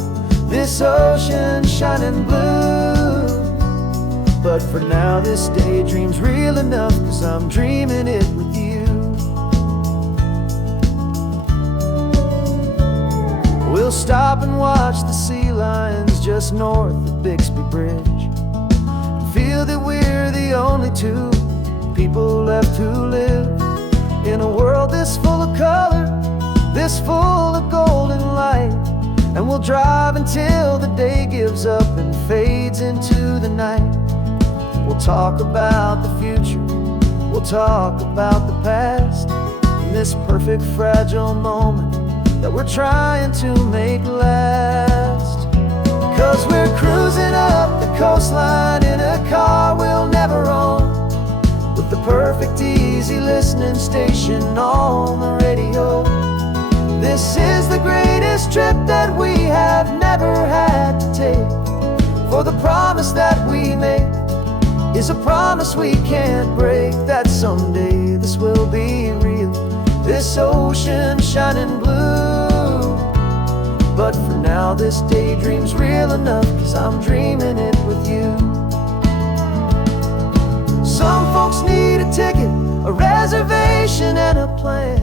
this ocean shining blue. But for now this daydream's real enough, 'cause I'm dreaming it with you. We'll stop and watch the sea lions just north of Bixby Bridge, and feel that we're the only 2 people left who live in a world this full of color, this full of golden light. And we'll drive until the day gives up and fades into the night. We'll talk about the future, we'll talk about the past, in this perfect fragile moment that we're trying to make last. 'Cause we're cruising up the coastline in a car we'll never own, with the perfect easy listening station on the radio. This is the greatest trip that we have never had to take. For the promise that we make is a promise we can't break, that someday this will be real, this ocean shining blue. But for now this daydream's real enough, 'cause I'm dreaming it with you. Some folks need a ticket, a reservation and a plan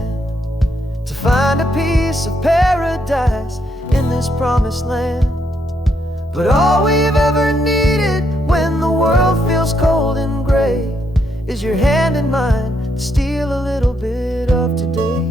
to find a piece of paradise in this promised land. But all we've ever needed when the world feels cold and gray is your hand in mine to steal a little bit of today.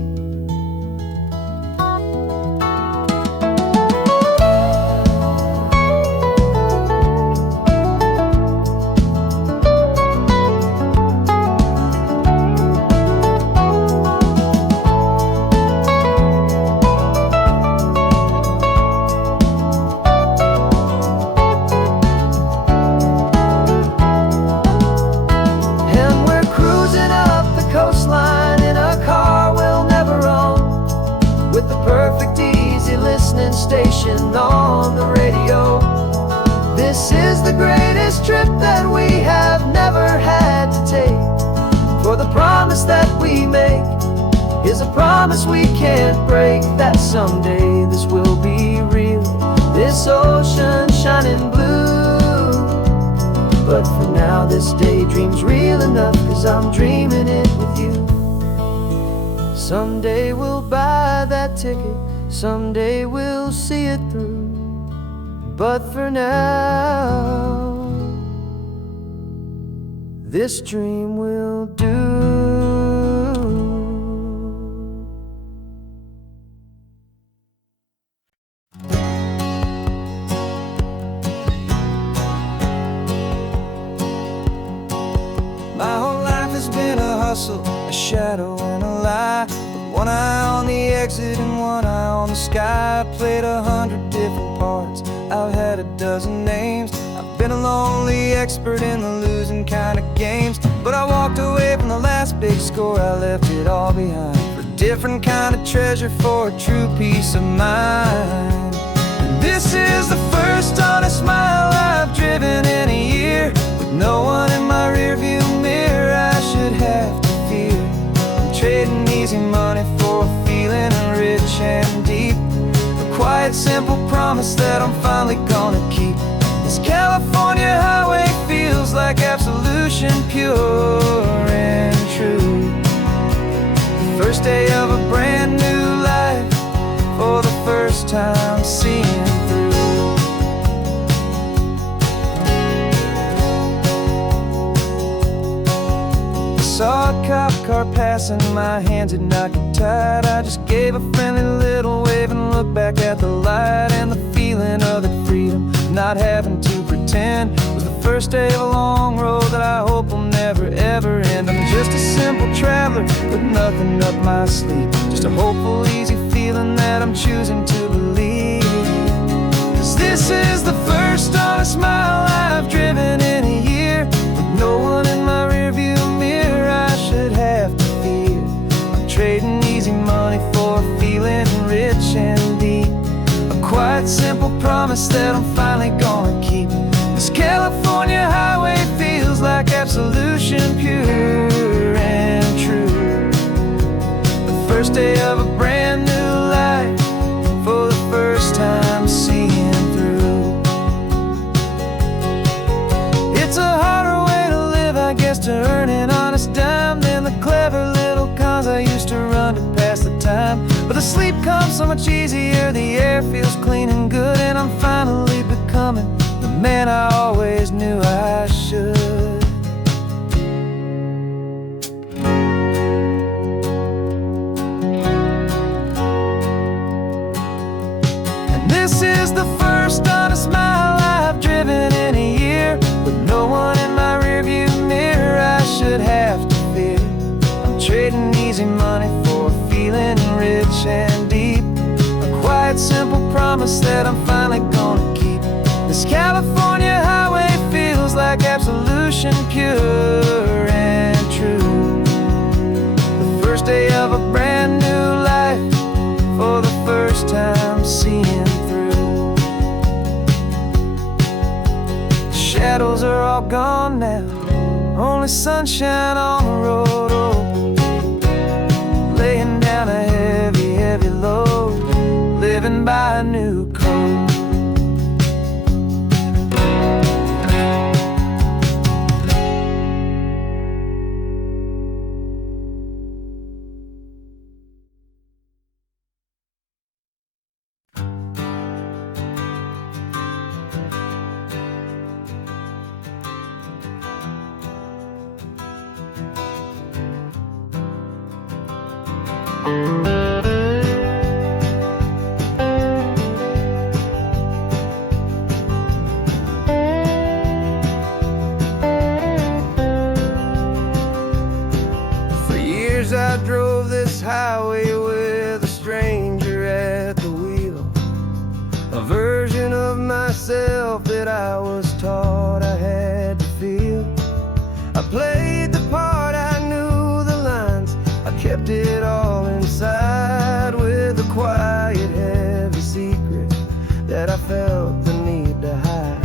Station on the radio. This is the greatest trip that we have never had to take. For the promise that we make is a promise we can't break, that someday this will be real, this ocean shining blue. But for now this daydream's real enough, 'cause I'm dreaming it with you. Someday we'll buy that ticket, someday we'll see it through. But for now, this dream will do. My whole life has been a hustle, a shadow and a lie. One eye on the exit and one eye on the sky. I played 100 different parts, I've had a dozen names. I've been a lonely expert in the losing kind of games. But I walked away from the last big score, I left it all behind for a different kind of treasure, for a true peace of mind. And this is the first honest mile I've driven in a year, with no one in my rearview mirror I should have to fear. I'm trading easy money for a feeling rich and deep, a quiet simple promise that I'm finally gonna keep. This California highway feels like absolution, pure and true. The first day of a brand new life, for the first time seeing through. Saw a cop car passing, my hands had not got tied. I just gave a friendly little wave and looked back at the light. And the feeling of the freedom, not having to pretend, was the first day of a long road that I hope will never ever end. I'm just a simple traveler with nothing up my sleeve, just a hopeful easy feeling that I'm choosing to believe. 'Cause this is the first honest mile I've driven in a year, with no one in my rearview mirror I should have to fear. I'm trading easy money for a feeling rich and deep, a quiet simple promise that I'm finally gonna keep. This California highway feels like absolution, pure and true. The first day of a brand new life, for the first time seeing through. It's a harder way to live, I guess, to earn an honest dime than the clever little cons I used to run to pass the time. But the sleep comes so much easier, the air feels clean and good, and I'm finally becoming the man I always knew I should. And this is the first honest mile I've driven in a year, with no one in my rearview mirror I should have to fear. I'm trading easy money for a feeling rich and deep, a quiet simple promise that I'm finally gonna keep. This California highway feels like absolution, pure and true. The first day of a brand new life, for gone now, only sunshine on the road. Oh, laying down a heavy, heavy load, living by a new code. For years I drove this highway with a stranger at the wheel, a version of myself that I was taught I had to feel. I played the part, I knew the lines, I kept it all inside with a quiet, heavy secret that I felt the need to hide.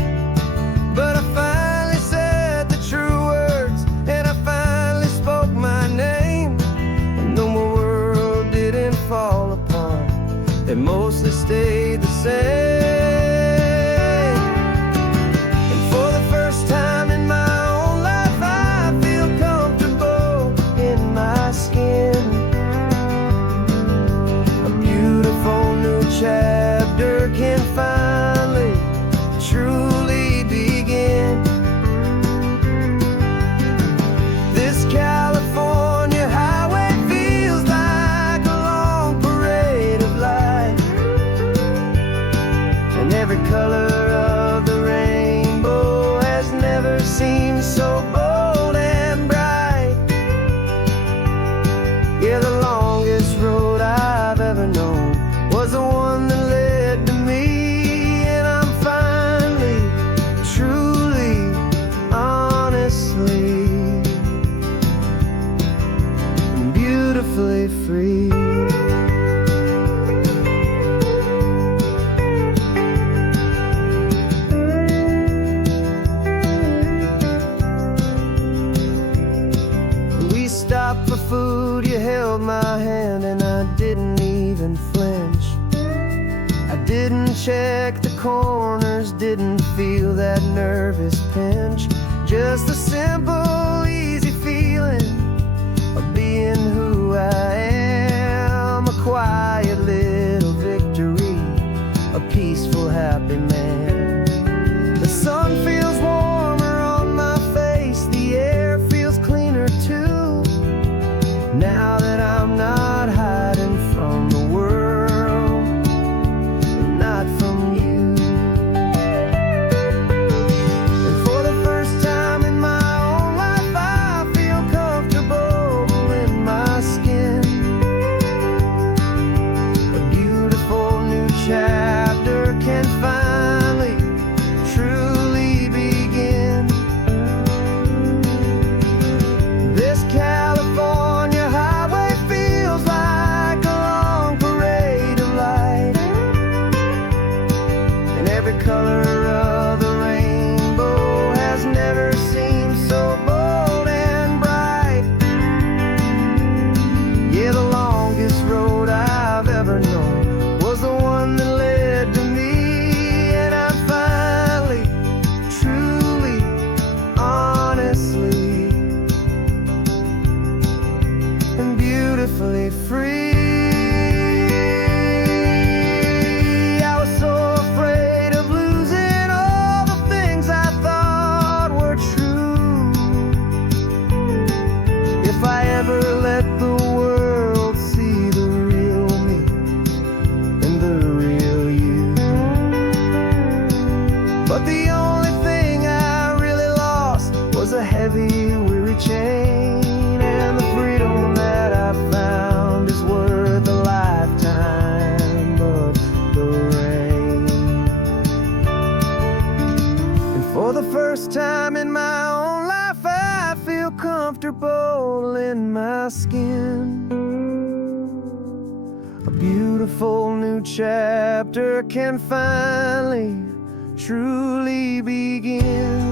But I finally said the true words, and I finally spoke my name, and though my world didn't fall apart, it mostly stayed the same. And for the first time in my own life, I feel comfortable in my skin. A beautiful new chapter can finally truly begin. This California highway feels like a long parade of light, and every color of the rainbow has never seemed so bold and bright. Yeah, the longest road I've ever known was the one that led to me, and I'm finally, truly, honestly, beautifully free. We stopped for food, you held my hand, and I didn't even flinch. I didn't check the corners, didn't feel that nervous pinch. Just a simple, easy feeling of being who I am. A quiet little victory, a peaceful, happy man. The sun feels warmer on my face, the air feels cleaner too, now that I'm not hiding from the world, and not from you. And for the first time in my own life, I feel comfortable in my skin. A beautiful new chapter can finally truly begin. This California highway feels like a long parade of light, and every color of the rainbow has never seemed so bold and bright. Yeah, the longest road I've ever known was the one that led to me, and I'm finally, truly, honestly, and beautifully free. I was so afraid of losing all the things I thought were true. If I ever let the world see the real me and the real you. But the only thing I really lost was a heavy, weary chain, and the freedom that I found is worth a lifetime of the rain. And for the first time in my own life, I feel comfortable in my skin. A beautiful new chapter can finally truly begin.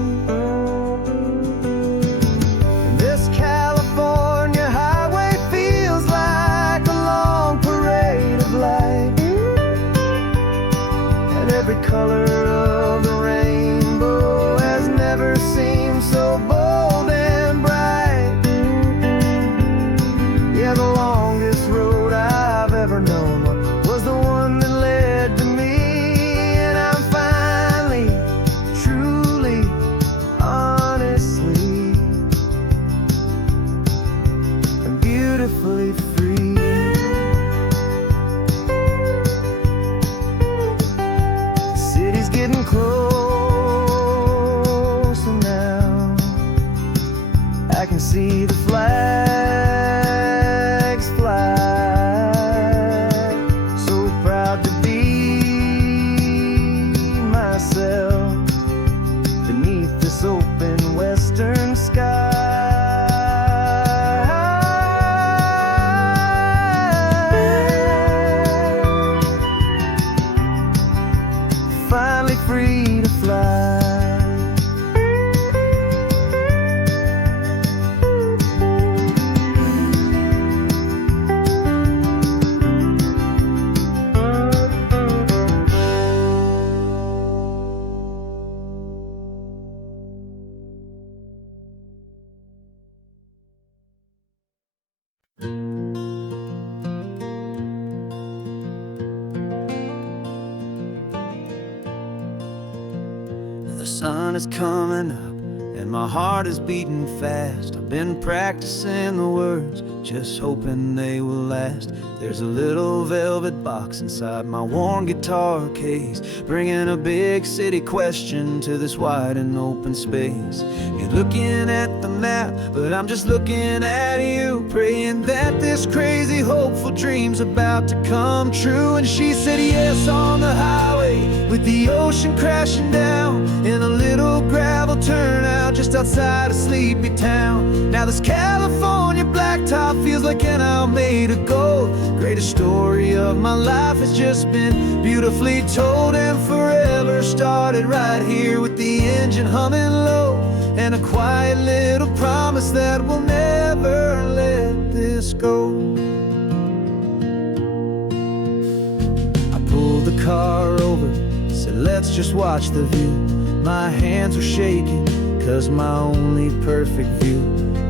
sun is coming up and my heart is beating fast. I've been practicing the words, just hoping they will last. There's a little velvet box inside my worn guitar case, bringing a big city question to this wide and open space. You're looking at the map, but I'm just looking at you, praying that this crazy hopeful dream's about to come true. And she said yes on the highway, with the ocean crashing down in a little gravel turnout just outside of sleepy town. Now this California blacktop feels like an hour made of gold. Greatest story of my life has just been beautifully told, and forever started right here with the engine humming low, and a quiet little promise that we'll never let this go. I pulled the car over, said let's just watch the view. My hands were shaking, cause my only perfect view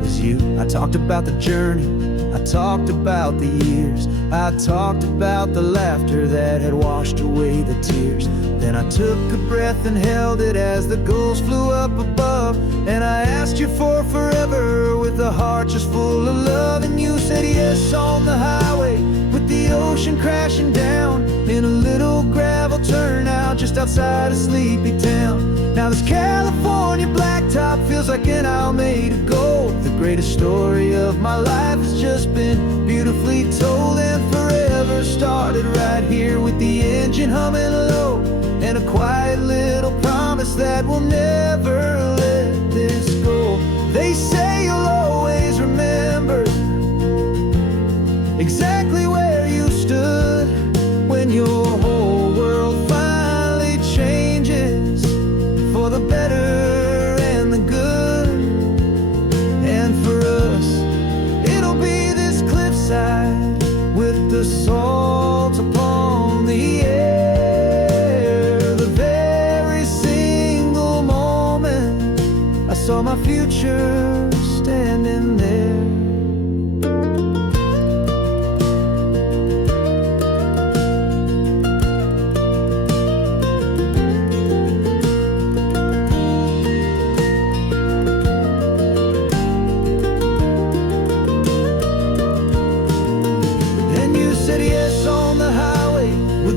was you. I talked about the journey, I talked about the years, I talked about the laughter that had washed away the tears. Then I took a breath and held it as the gulls flew up above, and I asked you for forever with a heart just full of love. And you said yes on the highway, with the ocean crashing down in a little gravel turnout just outside of sleepy town. Now this California blacktop feels like an hour made of gold. The greatest story of my life has just been beautifully told, and forever started right here with the engine humming low, and a quiet little promise that we'll never let this go. They say you'll always remember exactly where you stood when your whole world finally changes for the better and the good. And for us, it'll be this cliffside with the salt upon the air. The very single moment I saw my future standing there.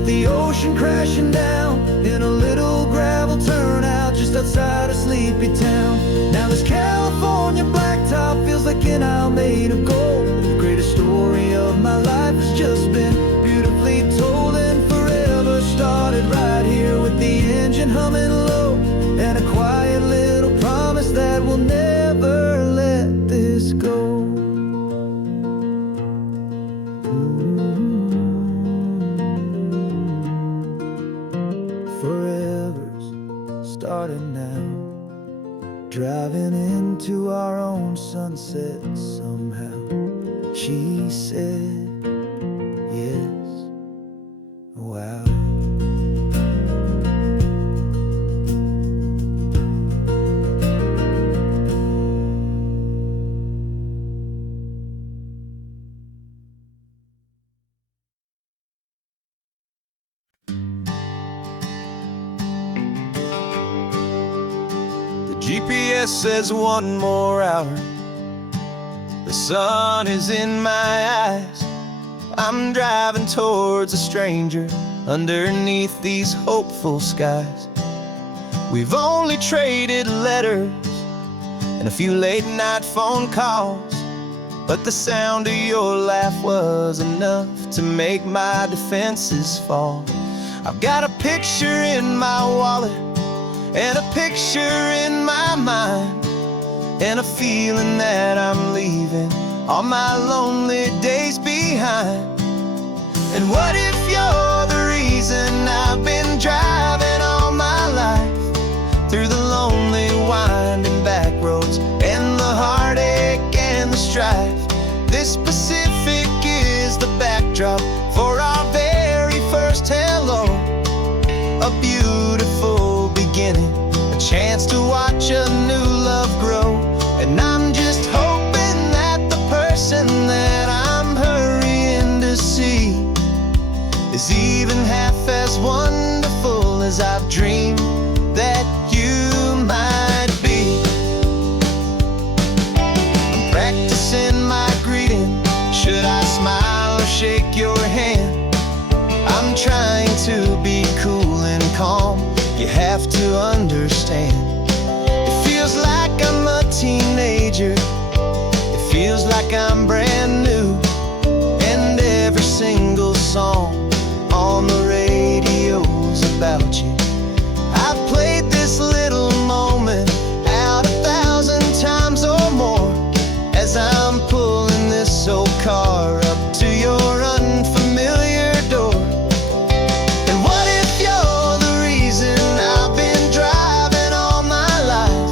The ocean crashing down in a little gravel turnout just outside of sleepy town. Now this California blacktop feels like an hour made of gold. The greatest story of my life has just been beautifully told, and forever started right here with the engine humming low, and a quiet little promise that we'll never let this go. Forever's started now, driving into our own sunset somehow. She said yes, wow. GPS says one more hour. The sun is in my eyes. I'm driving towards a stranger underneath these hopeful skies. We've only traded letters and a few late night phone calls, but the sound of your laugh was enough to make my defenses fall. I've got a picture in my wallet and a picture in my mind, and a feeling that I'm leaving all my lonely days behind. And what if you're the reason I've been driving all my life, through the lonely winding back roads and the heartache and the strife? This Pacific is the backdrop for our very first hello, a beautiful beginning, a chance to watch a new love grow. And I'm just hoping that the person that I'm hurrying to see is even half as wonderful as I've dreamed that you shake your hand. I'm trying to be cool and calm. You have to understand. It feels like I'm a teenager. It feels like I'm brand new. And every single song on the radio's about you. I've played this little moment out 1,000 times or more as I'm pulling this old car up to your unfamiliar door. And what if you're the reason I've been driving all my life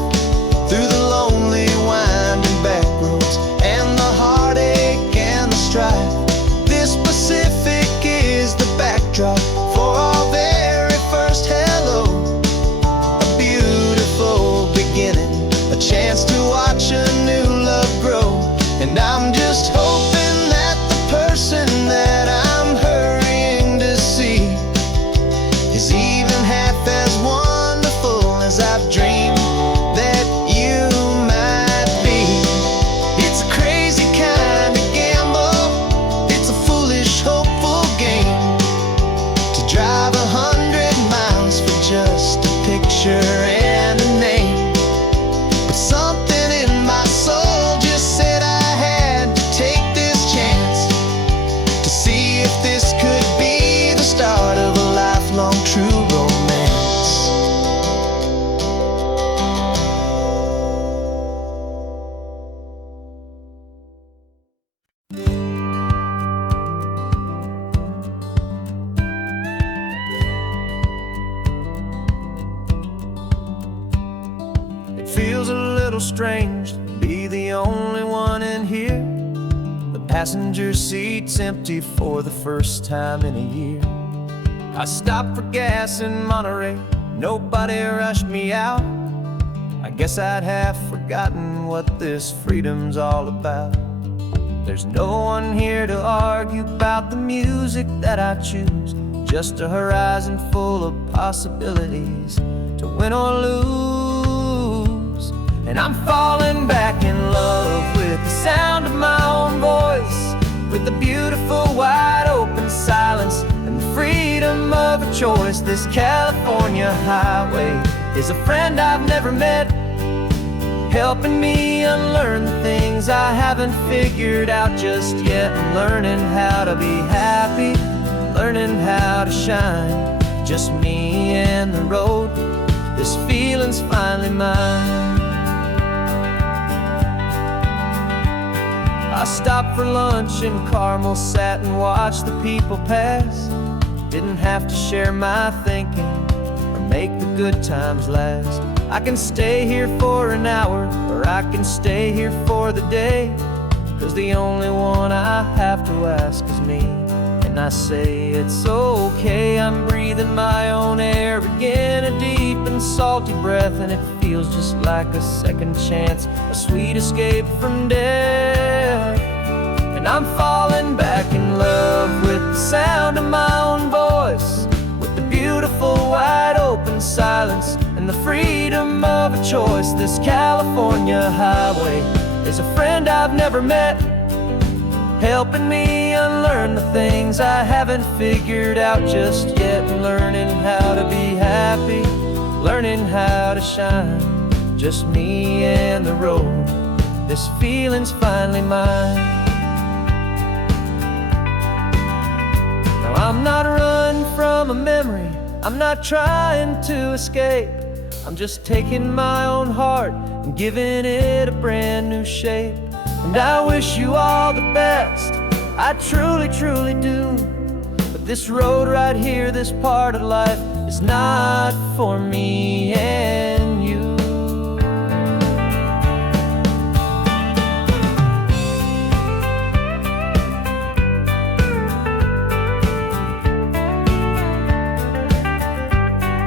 through the lonely winding back roads and the heartache and the strife? This Pacific is the backdrop for our very first hello. A beautiful beginning, a chance to watch a new love grow. And I'm just hoping that the person that I'm hurrying to see is even half as wonderful as I've dreamed that you might be. It's a crazy kind of gamble. It's a foolish, hopeful game to drive 100 miles for just a picture and a name. But something in my soul just said I had to take this chance to see if this could be the start of a lifelong true romance. It feels a little strange to be the only one in here. The passenger seat's empty for the first time in a year. I stopped for gas in Monterey, nobody rushed me out. I guess I'd have forgotten what this freedom's all about. There's no one here to argue about the music that I choose, just a horizon full of possibilities to win or lose. And I'm falling back in love with the sound of my own voice, with the beautiful wide open silence and the freedom of a choice. This California highway is a friend I've never met, helping me unlearn the things I haven't figured out just yet. I'm learning how to be happy, learning how to shine, just me and the road. This feeling's finally mine. I stopped for lunch in Carmel, sat and watched the people pass. Didn't have to share my thinking or make the good times last. I can stay here for an hour, or I can stay here for the day, 'cause the only one I have to ask is me. And I say it's okay, I'm breathing my own air again, a deep and salty breath, and it feels just like a second chance, a sweet escape from death. And I'm falling back in love with the sound of my own voice, with the beautiful wide open silence and the freedom of a choice. This California highway is a friend I've never met, helping me unlearn the things I haven't figured out just yet. Learning how to be happy, learning how to shine, just me and the road. This feeling's finally mine. Now I'm not running from a memory, I'm not trying to escape. I'm just taking my own heart and giving it a brand new shape. And I wish you all the best, I truly, truly do. But this road right here, this part of life, is not for me and you.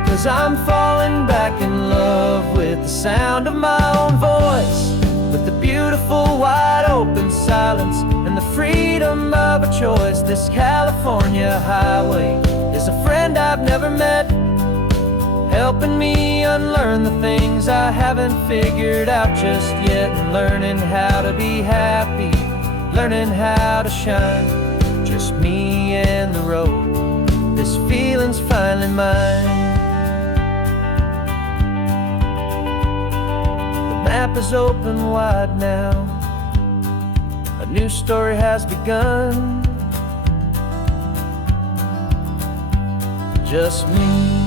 'Cause I'm falling back in love with the sound of my own voice, with the beautiful wide open silence and the freedom of a choice. This California highway is a friend I've never met, helping me unlearn the things I haven't figured out just yet. And learning how to be happy, learning how to shine, just me and the road. This feeling's finally mine. The map is open wide now. A new story has begun. Just me